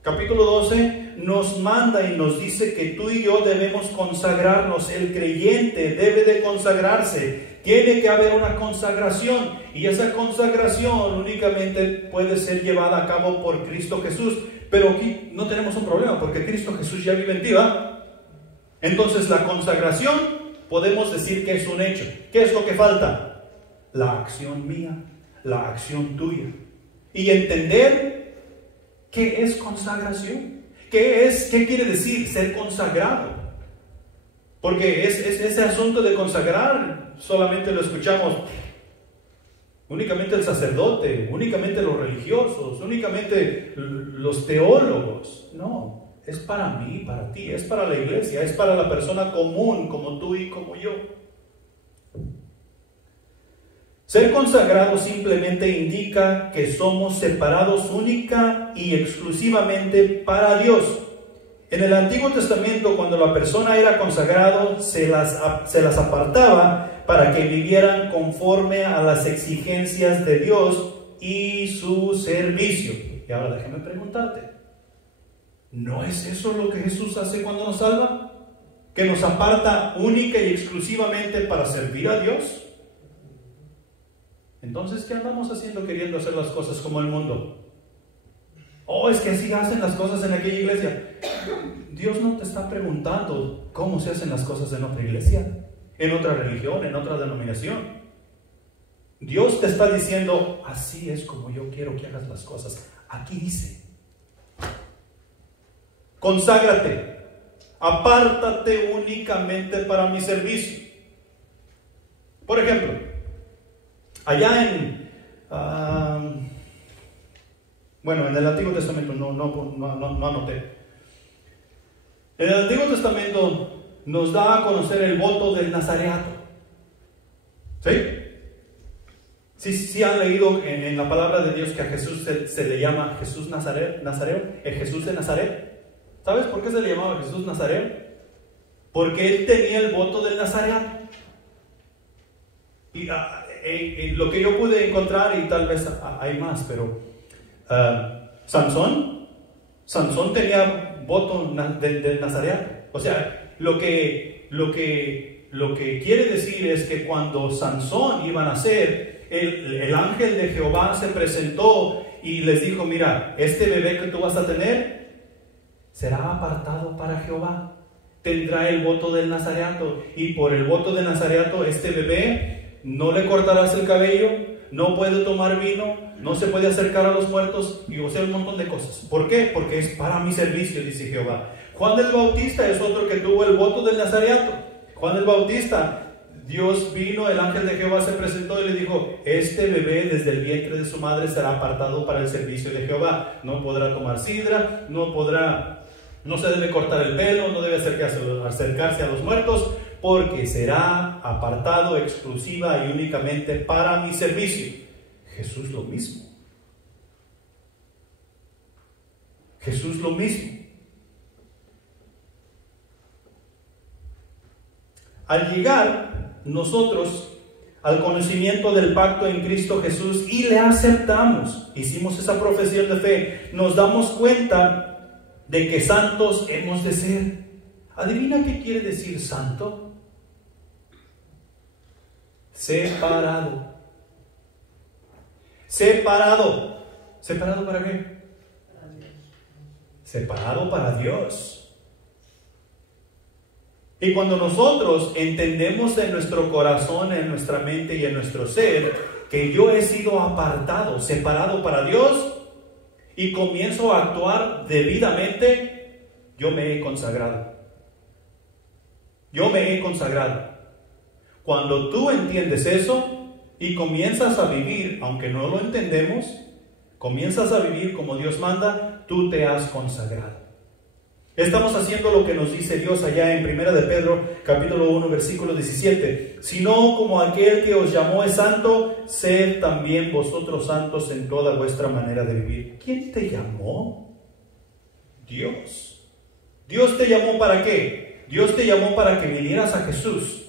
capítulo 12, nos manda y nos dice que tú y yo debemos consagrarnos. El creyente debe de consagrarse. Tiene que haber una consagración, y esa consagración únicamente puede ser llevada a cabo por Cristo Jesús. Pero aquí no tenemos un problema, porque Cristo Jesús ya vive en ti, ¿va? Entonces la consagración podemos decir que es un hecho. ¿Qué es lo que falta? La acción mía, la acción tuya. Y entender qué es consagración. ¿Qué quiere decir ser consagrado? Porque ese asunto de consagrar solamente lo escuchamos únicamente el sacerdote, únicamente los religiosos, únicamente los teólogos. No, es para mí, para ti, es para la iglesia, es para la persona común como tú y como yo. Ser consagrado simplemente indica que somos separados única y exclusivamente para Dios. En el Antiguo Testamento, cuando la persona era consagrado, se las apartaba para que vivieran conforme a las exigencias de Dios y su servicio. Y ahora déjame preguntarte, ¿no es eso lo que Jesús hace cuando nos salva? ¿Que nos aparta única y exclusivamente para servir a Dios? Entonces, ¿qué andamos haciendo queriendo hacer las cosas como el mundo? Oh, es que así hacen las cosas en aquella iglesia. Dios no te está preguntando cómo se hacen las cosas en otra iglesia, en otra religión, en otra denominación. Dios te está diciendo, así es como yo quiero que hagas las cosas. Aquí dice, conságrate, apártate únicamente para mi servicio. Por ejemplo, allá en el Antiguo Testamento no anoté. En el Antiguo Testamento nos da a conocer el voto del nazareato. ¿Sí? Sí han leído en la palabra de Dios que a Jesús se le llama Jesús Nazareo, el Jesús de Nazaret. ¿Sabes por qué se le llamaba Jesús Nazareo? Porque él tenía el voto del nazareato. Y lo que yo pude encontrar, y tal vez hay más, pero Sansón tenía voto del nazareato. O sea, lo que quiere decir es que cuando Sansón iba a nacer, el ángel de Jehová se presentó y les dijo, mira, este bebé que tú vas a tener será apartado para Jehová, tendrá el voto del nazareato, y por el voto del nazareato este bebé no le cortarás el cabello, no puede tomar vino, no se puede acercar a los muertos, y un montón de cosas. ¿Por qué? Porque es para mi servicio, dice Jehová. Juan el Bautista es otro que tuvo el voto del nazareato. Juan el Bautista, Dios vino, el ángel de Jehová se presentó y le dijo, este bebé desde el vientre de su madre será apartado para el servicio de Jehová. No podrá tomar sidra, no se debe cortar el pelo, no debe acercarse a los muertos, porque será apartado exclusiva y únicamente para mi servicio. Jesús lo mismo. Jesús lo mismo. Al llegar nosotros al conocimiento del pacto en Cristo Jesús y le aceptamos, hicimos esa profesión de fe, nos damos cuenta de que santos hemos de ser. ¿Adivina qué quiere decir santo? Separado. Separado. ¿Separado para qué? Separado para Dios. Y cuando nosotros entendemos en nuestro corazón, en nuestra mente y en nuestro ser que yo he sido apartado, separado para Dios, y comienzo a actuar debidamente, yo me he consagrado. Yo me he consagrado. Cuando tú entiendes eso y comienzas a vivir, aunque no lo entendemos, comienzas a vivir como Dios manda, tú te has consagrado. Estamos haciendo lo que nos dice Dios allá en 1 de Pedro, capítulo 1, versículo 17. Sino como aquel que os llamó es santo, sed también vosotros santos en toda vuestra manera de vivir. ¿Quién te llamó? Dios. ¿Dios te llamó para qué? Dios te llamó para que vinieras a Jesús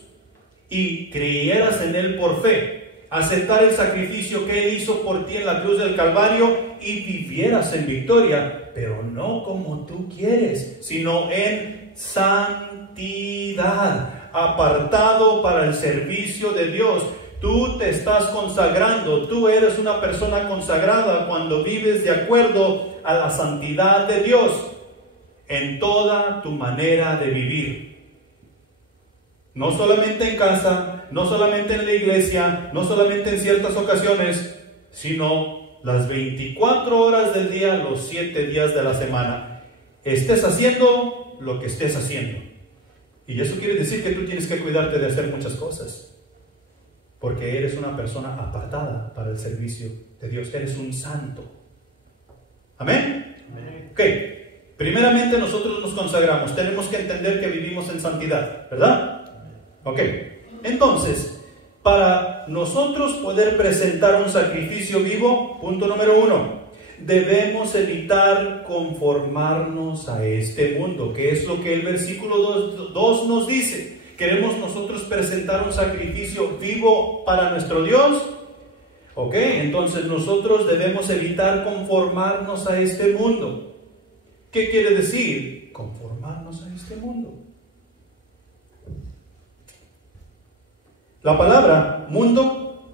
y creyeras en Él por fe, aceptar el sacrificio que Él hizo por ti en la cruz del Calvario y vivieras en victoria, pero no como tú quieres, sino en santidad, apartado para el servicio de Dios. Tú te estás consagrando, tú eres una persona consagrada cuando vives de acuerdo a la santidad de Dios en toda tu manera de vivir. No solamente en casa, no solamente en la iglesia, no solamente en ciertas ocasiones, sino las 24 horas del día, los 7 días de la semana. Estés haciendo lo que estés haciendo. Y eso quiere decir que tú tienes que cuidarte de hacer muchas cosas, porque eres una persona apartada para el servicio de Dios. Eres un santo. ¿Amén? Amén. Ok. Primeramente nosotros nos consagramos. Tenemos que entender que vivimos en santidad, ¿verdad? Ok. Entonces, para nosotros poder presentar un sacrificio vivo, punto número 1, debemos evitar conformarnos a este mundo, que es lo que el versículo 2 nos dice. ¿Queremos nosotros presentar un sacrificio vivo para nuestro Dios? Ok, entonces nosotros debemos evitar conformarnos a este mundo. ¿Qué quiere decir? Conformarnos a este mundo. La palabra mundo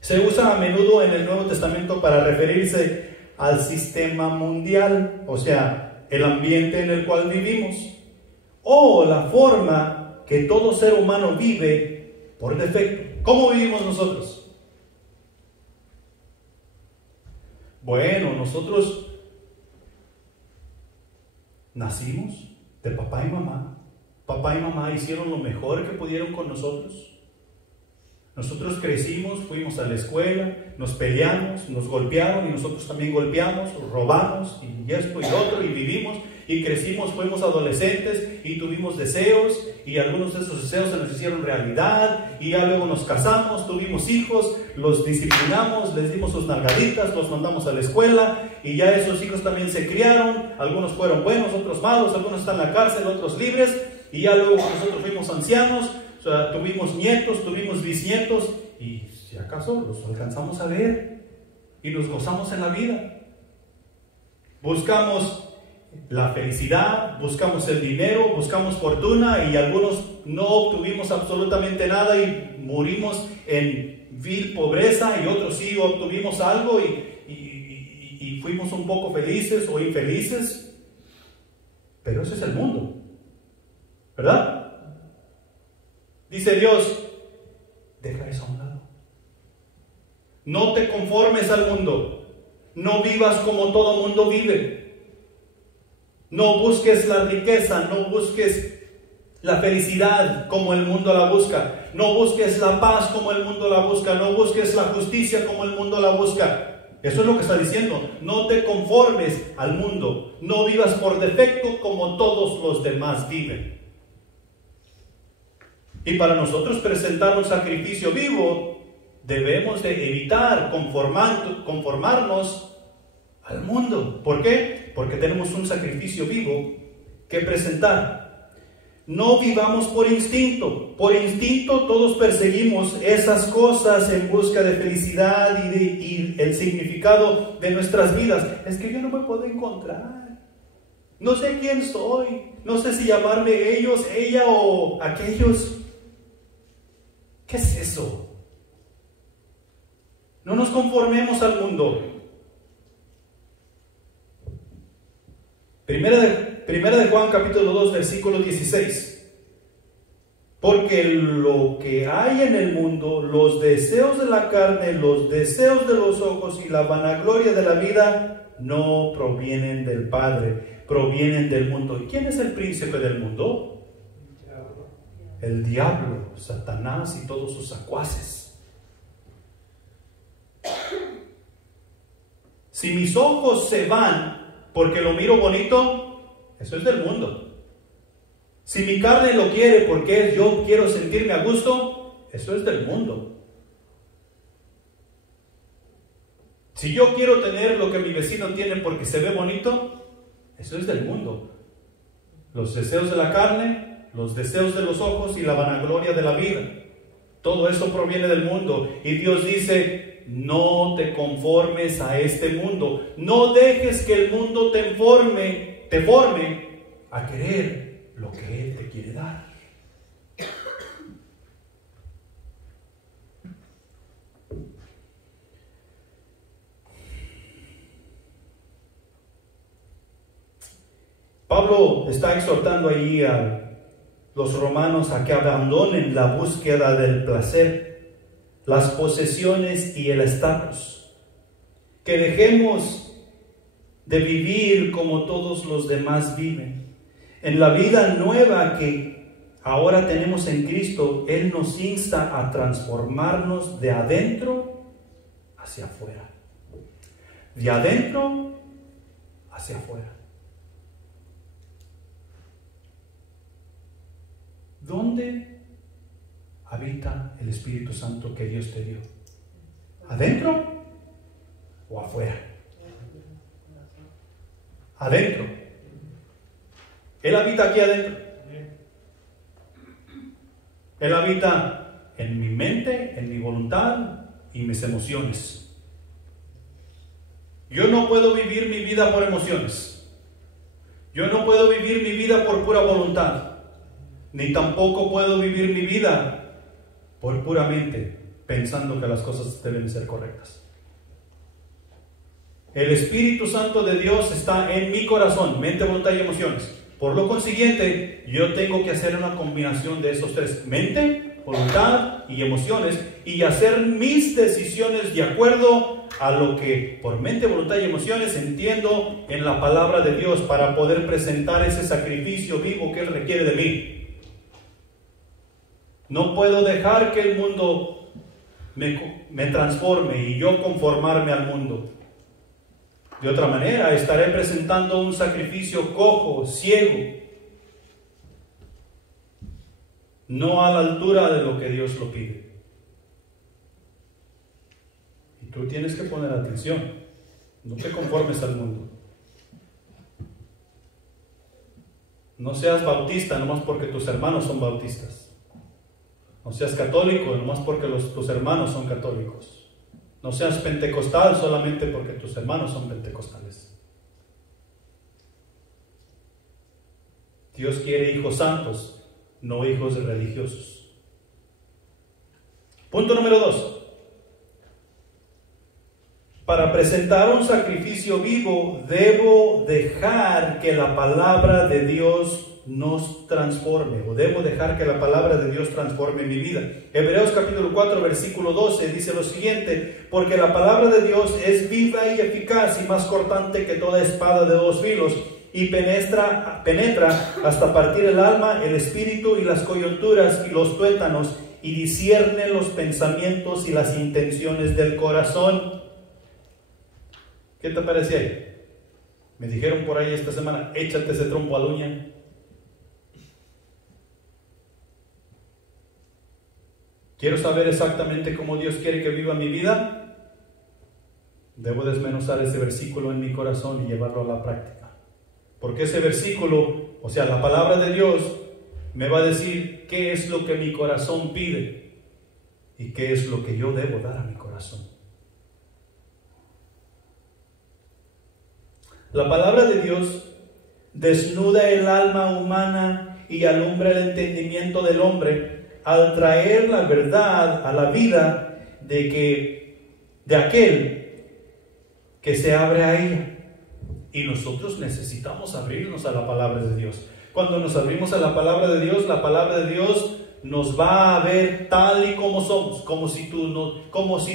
se usa a menudo en el Nuevo Testamento para referirse al sistema mundial, o sea, el ambiente en el cual vivimos, o la forma que todo ser humano vive por defecto. ¿Cómo vivimos nosotros? Bueno, nosotros nacimos de papá y mamá. Papá y mamá hicieron lo mejor que pudieron con nosotros. Nosotros crecimos, fuimos a la escuela, nos peleamos, nos golpearon y nosotros también golpeamos, robamos y esto y lo otro y vivimos y crecimos, fuimos adolescentes y tuvimos deseos y algunos de esos deseos se nos hicieron realidad y ya luego nos casamos, tuvimos hijos, los disciplinamos, les dimos sus nalgaditas, los mandamos a la escuela y ya esos hijos también se criaron, algunos fueron buenos, otros malos, algunos están en la cárcel, otros libres y ya luego nosotros fuimos ancianos. O sea, tuvimos nietos, tuvimos bisnietos y si acaso los alcanzamos a ver y nos gozamos en la vida. Buscamos la felicidad, buscamos el dinero, buscamos fortuna y algunos no obtuvimos absolutamente nada y morimos en vil pobreza y otros sí obtuvimos algo y fuimos un poco felices o infelices. Pero ese es el mundo, ¿verdad? Dice Dios, deja eso a un lado. No te conformes al mundo. No vivas como todo mundo vive. No busques la riqueza, no busques la felicidad como el mundo la busca. No busques la paz como el mundo la busca. No busques la justicia como el mundo la busca. Eso es lo que está diciendo. No te conformes al mundo. No vivas por defecto como todos los demás viven. Y para nosotros presentar un sacrificio vivo, debemos de evitar conformarnos al mundo. ¿Por qué? Porque tenemos un sacrificio vivo que presentar. No vivamos por instinto. Por instinto todos perseguimos esas cosas en busca de felicidad y el significado de nuestras vidas. Es que yo no me puedo encontrar. No sé quién soy. No sé si llamarme ellos, ella o aquellos. ¿Qué es eso? No nos conformemos al mundo. Primera de Juan capítulo 2 versículo 16. Porque lo que hay en el mundo, los deseos de la carne, los deseos de los ojos y la vanagloria de la vida no provienen del Padre, provienen del mundo. ¿Y quién es el príncipe del mundo? El diablo, Satanás y todos sus secuaces. Si mis ojos se van porque lo miro bonito, eso es del mundo. Si mi carne lo quiere porque yo quiero sentirme a gusto, eso es del mundo. Si yo quiero tener lo que mi vecino tiene porque se ve bonito, eso es del mundo. Los deseos de la carne, los deseos de los ojos y la vanagloria de la vida. Todo eso proviene del mundo. Y Dios dice, no te conformes a este mundo. No dejes que el mundo te forme a querer lo que Él te quiere dar. Pablo está exhortando ahí a los romanos a que abandonen la búsqueda del placer, las posesiones y el estatus. Que dejemos de vivir como todos los demás viven. En la vida nueva que ahora tenemos en Cristo, Él nos insta a transformarnos de adentro hacia afuera. De adentro hacia afuera. ¿Dónde habita el Espíritu Santo que Dios te dio? ¿Adentro o afuera? Adentro. Él habita aquí adentro. Él habita en mi mente, en mi voluntad y mis emociones. Yo no puedo vivir mi vida por emociones. Yo no puedo vivir mi vida por pura voluntad. Ni tampoco puedo vivir mi vida por pura mente, pensando que las cosas deben ser correctas. El Espíritu Santo de Dios está en mi corazón, mente, voluntad y emociones. Por lo consiguiente, yo tengo que hacer una combinación de esos tres: mente, voluntad y emociones, y hacer mis decisiones de acuerdo a lo que por mente, voluntad y emociones entiendo en la palabra de Dios, para poder presentar ese sacrificio vivo que Él requiere de mí. No puedo dejar que el mundo me transforme y yo conformarme al mundo. De otra manera, estaré presentando un sacrificio cojo, ciego, no a la altura de lo que Dios lo pide. Y tú tienes que poner atención. No te conformes al mundo. No seas bautista nomás porque tus hermanos son bautistas. No seas católico nomás porque tus hermanos son católicos. No seas pentecostal solamente porque tus hermanos son pentecostales. Dios quiere hijos santos, no hijos religiosos. Punto número 2. Para presentar un sacrificio vivo, debo dejar que la palabra de Dios nos transforme, o debo dejar que la palabra de Dios transforme mi vida. Hebreos capítulo 4 versículo 12 dice lo siguiente: porque la palabra de Dios es viva y eficaz y más cortante que toda espada de dos filos, y penetra hasta partir el alma, el espíritu y las coyunturas y los tuétanos, y discierne los pensamientos y las intenciones del corazón. ¿Qué te parece ahí? Me dijeron por ahí esta semana: échate ese trompo a la uña. ¿Quiero saber exactamente cómo Dios quiere que viva mi vida? Debo desmenuzar ese versículo en mi corazón y llevarlo a la práctica. Porque ese versículo, o sea, la palabra de Dios, me va a decir qué es lo que mi corazón pide y qué es lo que yo debo dar a mi corazón. La palabra de Dios desnuda el alma humana y alumbra el entendimiento del hombre, al traer la verdad a la vida de aquel que se abre a ella. Y nosotros necesitamos abrirnos a la palabra de Dios. Cuando nos abrimos a la palabra de Dios, la palabra de Dios nos va a ver tal y como somos, como si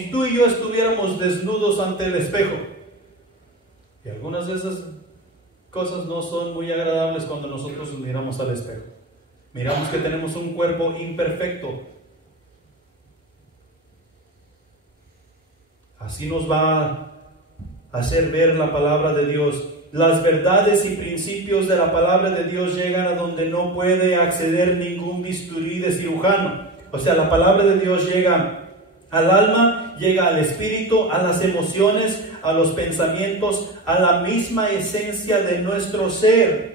tú y yo estuviéramos desnudos ante el espejo. Y algunas de esas cosas no son muy agradables cuando nosotros nos miramos al espejo. Miramos que tenemos un cuerpo imperfecto. Así nos va a hacer ver la palabra de Dios. Las verdades y principios de la palabra de Dios llegan a donde no puede acceder ningún bisturí de cirujano. O sea, la palabra de Dios llega al alma, llega al espíritu, a las emociones, a los pensamientos, a la misma esencia de nuestro ser,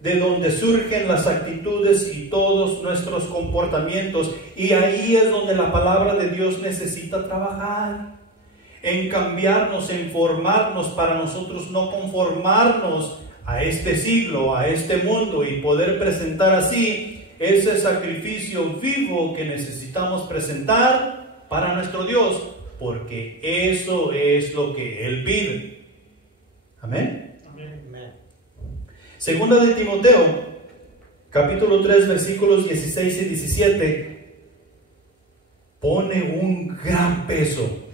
de donde surgen las actitudes y todos nuestros comportamientos. Y ahí es donde la palabra de Dios necesita trabajar, en cambiarnos, en formarnos, para nosotros no conformarnos a este siglo, a este mundo, y poder presentar así ese sacrificio vivo que necesitamos presentar para nuestro Dios, porque eso es lo que Él pide. Amén. Segunda de Timoteo, capítulo 3, versículos 16 y 17, pone un gran peso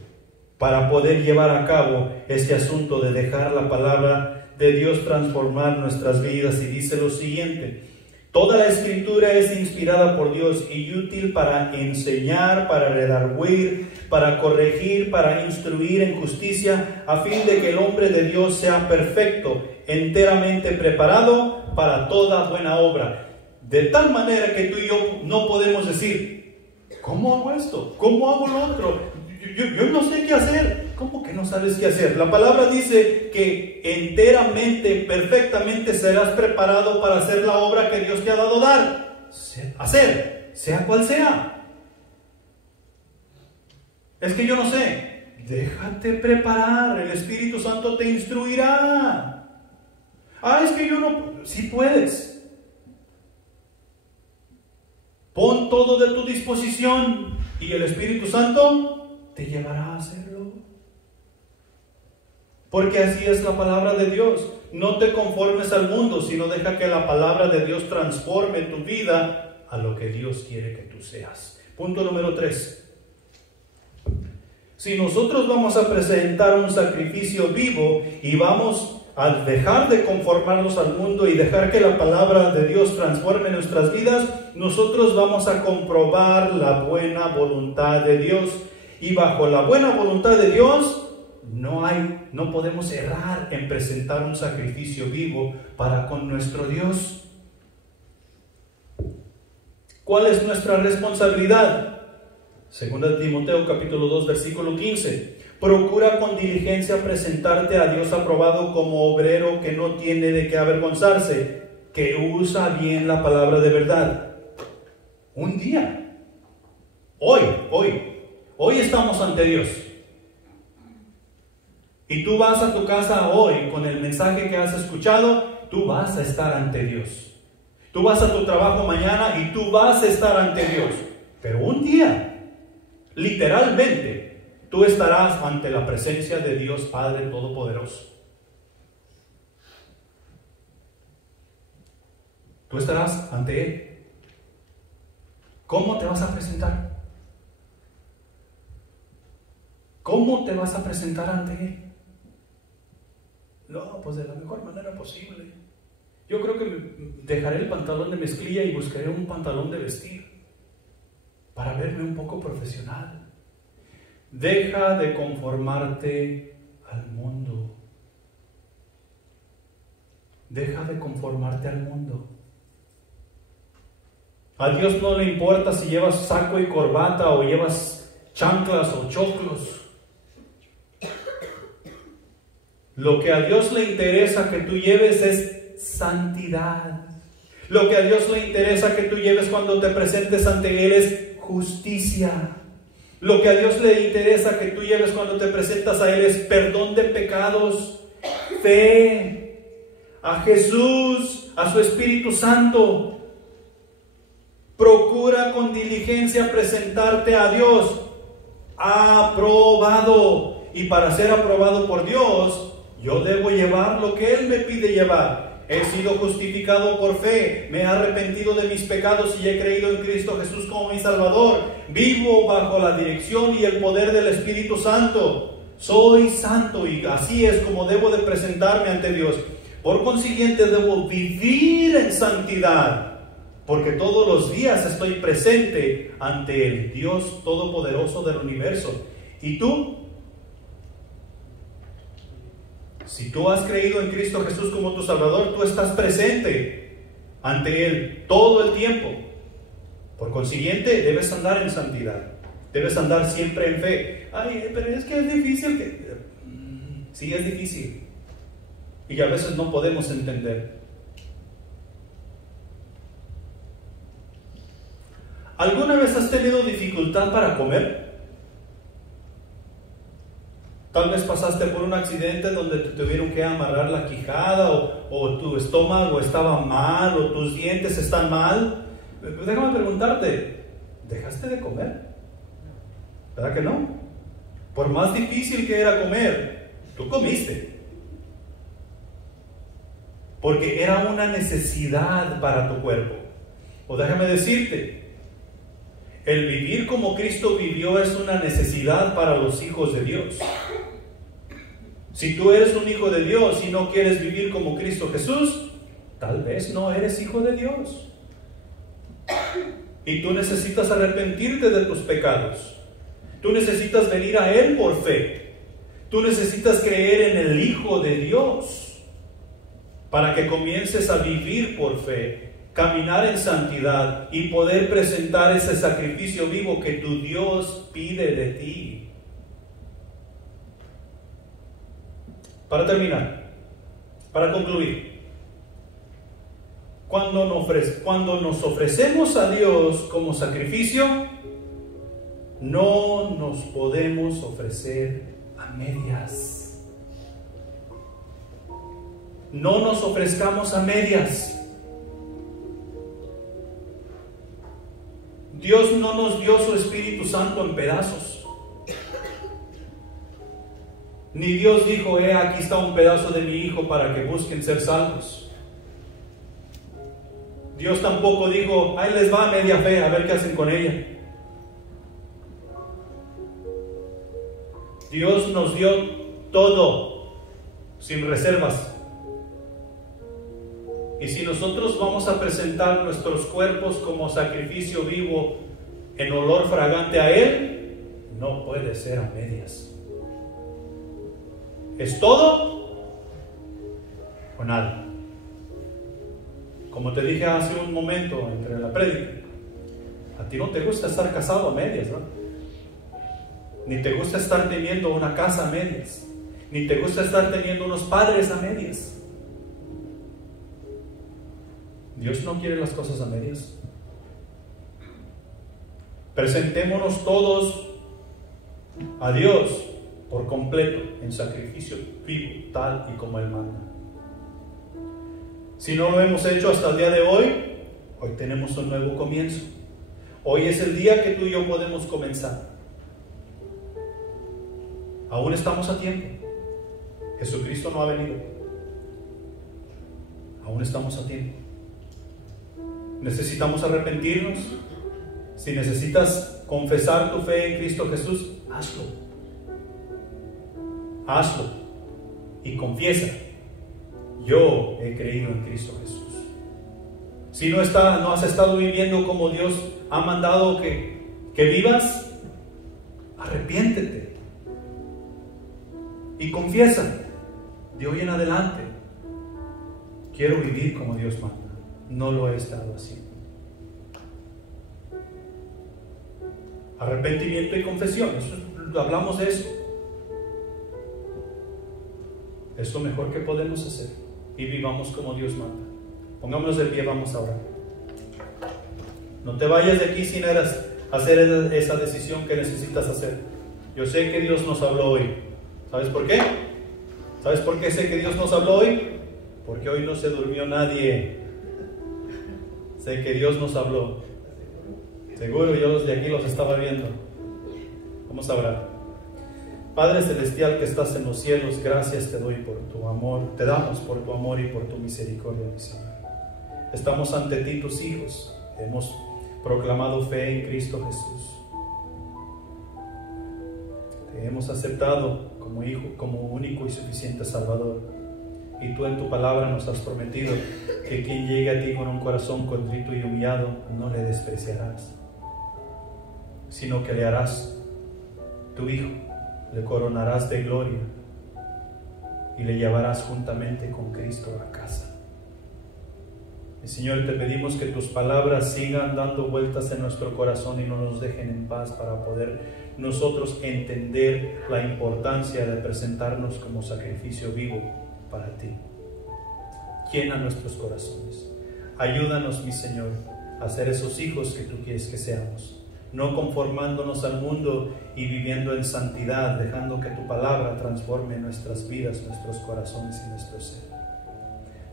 para poder llevar a cabo este asunto de dejar la palabra de Dios transformar nuestras vidas, y dice lo siguiente: Toda la escritura es inspirada por Dios y útil para enseñar, para redarguir, para corregir, para instruir en justicia, a fin de que el hombre de Dios sea perfecto, enteramente preparado para toda buena obra. De tal manera que tú y yo no podemos decir, ¿cómo hago esto? ¿Cómo hago lo otro? Yo no sé qué hacer. ¿Cómo que no sabes qué hacer? La palabra dice que enteramente, perfectamente serás preparado para hacer la obra que Dios te ha dado hacer, sea cual sea. Es que yo no sé. Déjate preparar, el Espíritu Santo te instruirá. Es que yo no. Sí puedes. Pon todo de tu disposición y el Espíritu Santo te llevará a hacerlo. Porque así es la palabra de Dios. No te conformes al mundo, sino deja que la palabra de Dios transforme tu vida a lo que Dios quiere que tú seas. Punto número 3. Si nosotros vamos a presentar un sacrificio vivo y vamos a dejar de conformarnos al mundo y dejar que la palabra de Dios transforme nuestras vidas, nosotros vamos a comprobar la buena voluntad de Dios. Y bajo la buena voluntad de Dios, no podemos errar en presentar un sacrificio vivo para con nuestro Dios. ¿Cuál es nuestra responsabilidad? Segunda Timoteo capítulo 2 versículo 15. Procura con diligencia presentarte a Dios aprobado como obrero que no tiene de qué avergonzarse, que usa bien la palabra de verdad. Un día. Hoy estamos ante Dios. Y tú vas a tu casa hoy con el mensaje que has escuchado, tú vas a estar ante Dios. Tú vas a tu trabajo mañana y tú vas a estar ante Dios. Pero un día, literalmente, tú estarás ante la presencia de Dios Padre Todopoderoso. Tú estarás ante Él. ¿Cómo te vas a presentar? ¿Cómo te vas a presentar ante Él? No, pues de la mejor manera posible. Yo creo que dejaré el pantalón de mezclilla y buscaré un pantalón de vestir para verme un poco profesional. Deja de conformarte al mundo. Deja de conformarte al mundo. A Dios no le importa si llevas saco y corbata o llevas chanclas o choclos. Lo que a Dios le interesa que tú lleves es santidad. Lo que a Dios le interesa que tú lleves cuando te presentes ante Él es justicia. Lo que a Dios le interesa que tú lleves cuando te presentas a Él es perdón de pecados, fe, a Jesús, a su Espíritu Santo. Procura con diligencia presentarte a Dios aprobado. Y para ser aprobado por Dios, yo debo llevar lo que Él me pide llevar. He sido justificado por fe, me he arrepentido de mis pecados y he creído en Cristo Jesús como mi Salvador. Vivo bajo la dirección y el poder del Espíritu Santo. Soy santo y así es como debo de presentarme ante Dios. Por consiguiente, debo vivir en santidad, porque todos los días estoy presente ante el Dios Todopoderoso del universo. ¿Y tú? Si tú has creído en Cristo Jesús como tu Salvador, tú estás presente ante Él todo el tiempo. Por consiguiente, debes andar en santidad. Debes andar siempre en fe. Pero es que es difícil. Sí, es difícil. Y a veces no podemos entender. ¿Alguna vez has tenido dificultad para comer? Tal vez pasaste por un accidente donde te tuvieron que amarrar la quijada o tu estómago estaba mal o tus dientes están mal. Déjame preguntarte, ¿dejaste de comer? ¿Verdad que no? Por más difícil que era comer, tú comiste. Porque era una necesidad para tu cuerpo. O déjame decirte, el vivir como Cristo vivió es una necesidad para los hijos de Dios. Si tú eres un hijo de Dios y no quieres vivir como Cristo Jesús, tal vez no eres hijo de Dios. Y tú necesitas arrepentirte de tus pecados. Tú necesitas venir a Él por fe. Tú necesitas creer en el Hijo de Dios para que comiences a vivir por fe, caminar en santidad y poder presentar ese sacrificio vivo que tu Dios pide de ti. Para terminar, para concluir, cuando nos ofrecemos a Dios como sacrificio, no nos podemos ofrecer a medias. No nos ofrezcamos a medias. Dios no nos dio su Espíritu Santo en pedazos. Ni Dios dijo, aquí está un pedazo de mi hijo para que busquen ser salvos. Dios tampoco dijo, ahí les va media fe, a ver qué hacen con ella. Dios nos dio todo, sin reservas. Y si nosotros vamos a presentar nuestros cuerpos como sacrificio vivo en olor fragante a Él, no puede ser a medias. ¿Es todo o nada? Como te dije hace un momento entre la prédica, a ti no te gusta estar casado a medias, ¿no? Ni te gusta estar teniendo una casa a medias, ni te gusta estar teniendo unos padres a medias. Dios no quiere las cosas a medias. Presentémonos todos a Dios por completo en sacrificio vivo, tal y como Él manda. Si no lo hemos hecho hasta el día de hoy, hoy tenemos un nuevo comienzo. Hoy es el día que tú y yo podemos comenzar. Aún estamos a tiempo. Jesucristo no ha venido. Aún estamos a tiempo. Necesitamos arrepentirnos. Si necesitas confesar tu fe en Cristo Jesús, hazlo. Hazlo y confiesa: yo he creído en Cristo Jesús. Si no has estado viviendo como Dios ha mandado que vivas, arrepiéntete y confiesa: de hoy en adelante quiero vivir como Dios manda. No lo he estado haciendo. Arrepentimiento y confesión, hablamos de eso. Es lo mejor que podemos hacer, y vivamos como Dios manda. Pongámonos de pie, vamos a orar. No te vayas de aquí sin hacer esa decisión que necesitas hacer. Yo sé que Dios nos habló hoy. ¿Sabes por qué? ¿Sabes por qué sé que Dios nos habló hoy? Porque hoy no se durmió nadie. Sé que Dios nos habló. Seguro, yo los de aquí los estaba viendo. Vamos a orar. Padre Celestial que estás en los cielos, gracias te doy por tu amor. Te damos por tu amor y por tu misericordia, mi Señor. Estamos ante ti, tus hijos. Hemos proclamado fe en Cristo Jesús. Te hemos aceptado como Hijo, como único y suficiente Salvador. Y tú en tu palabra nos has prometido que quien llegue a ti con un corazón contrito y humillado, no le despreciarás, sino que le harás tu Hijo, le coronarás de gloria y le llevarás juntamente con Cristo a casa. Y Señor, te pedimos que tus palabras sigan dando vueltas en nuestro corazón y no nos dejen en paz, para poder nosotros entender la importancia de presentarnos como sacrificio vivo para ti. Llena nuestros corazones. Ayúdanos, mi Señor, a ser esos hijos que tú quieres que seamos, no conformándonos al mundo y viviendo en santidad, dejando que tu palabra transforme nuestras vidas, nuestros corazones y nuestro ser.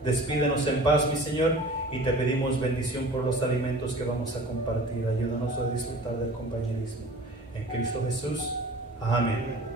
Despídenos en paz, mi Señor, y te pedimos bendición por los alimentos que vamos a compartir. Ayúdanos a disfrutar del compañerismo. En Cristo Jesús. Amén.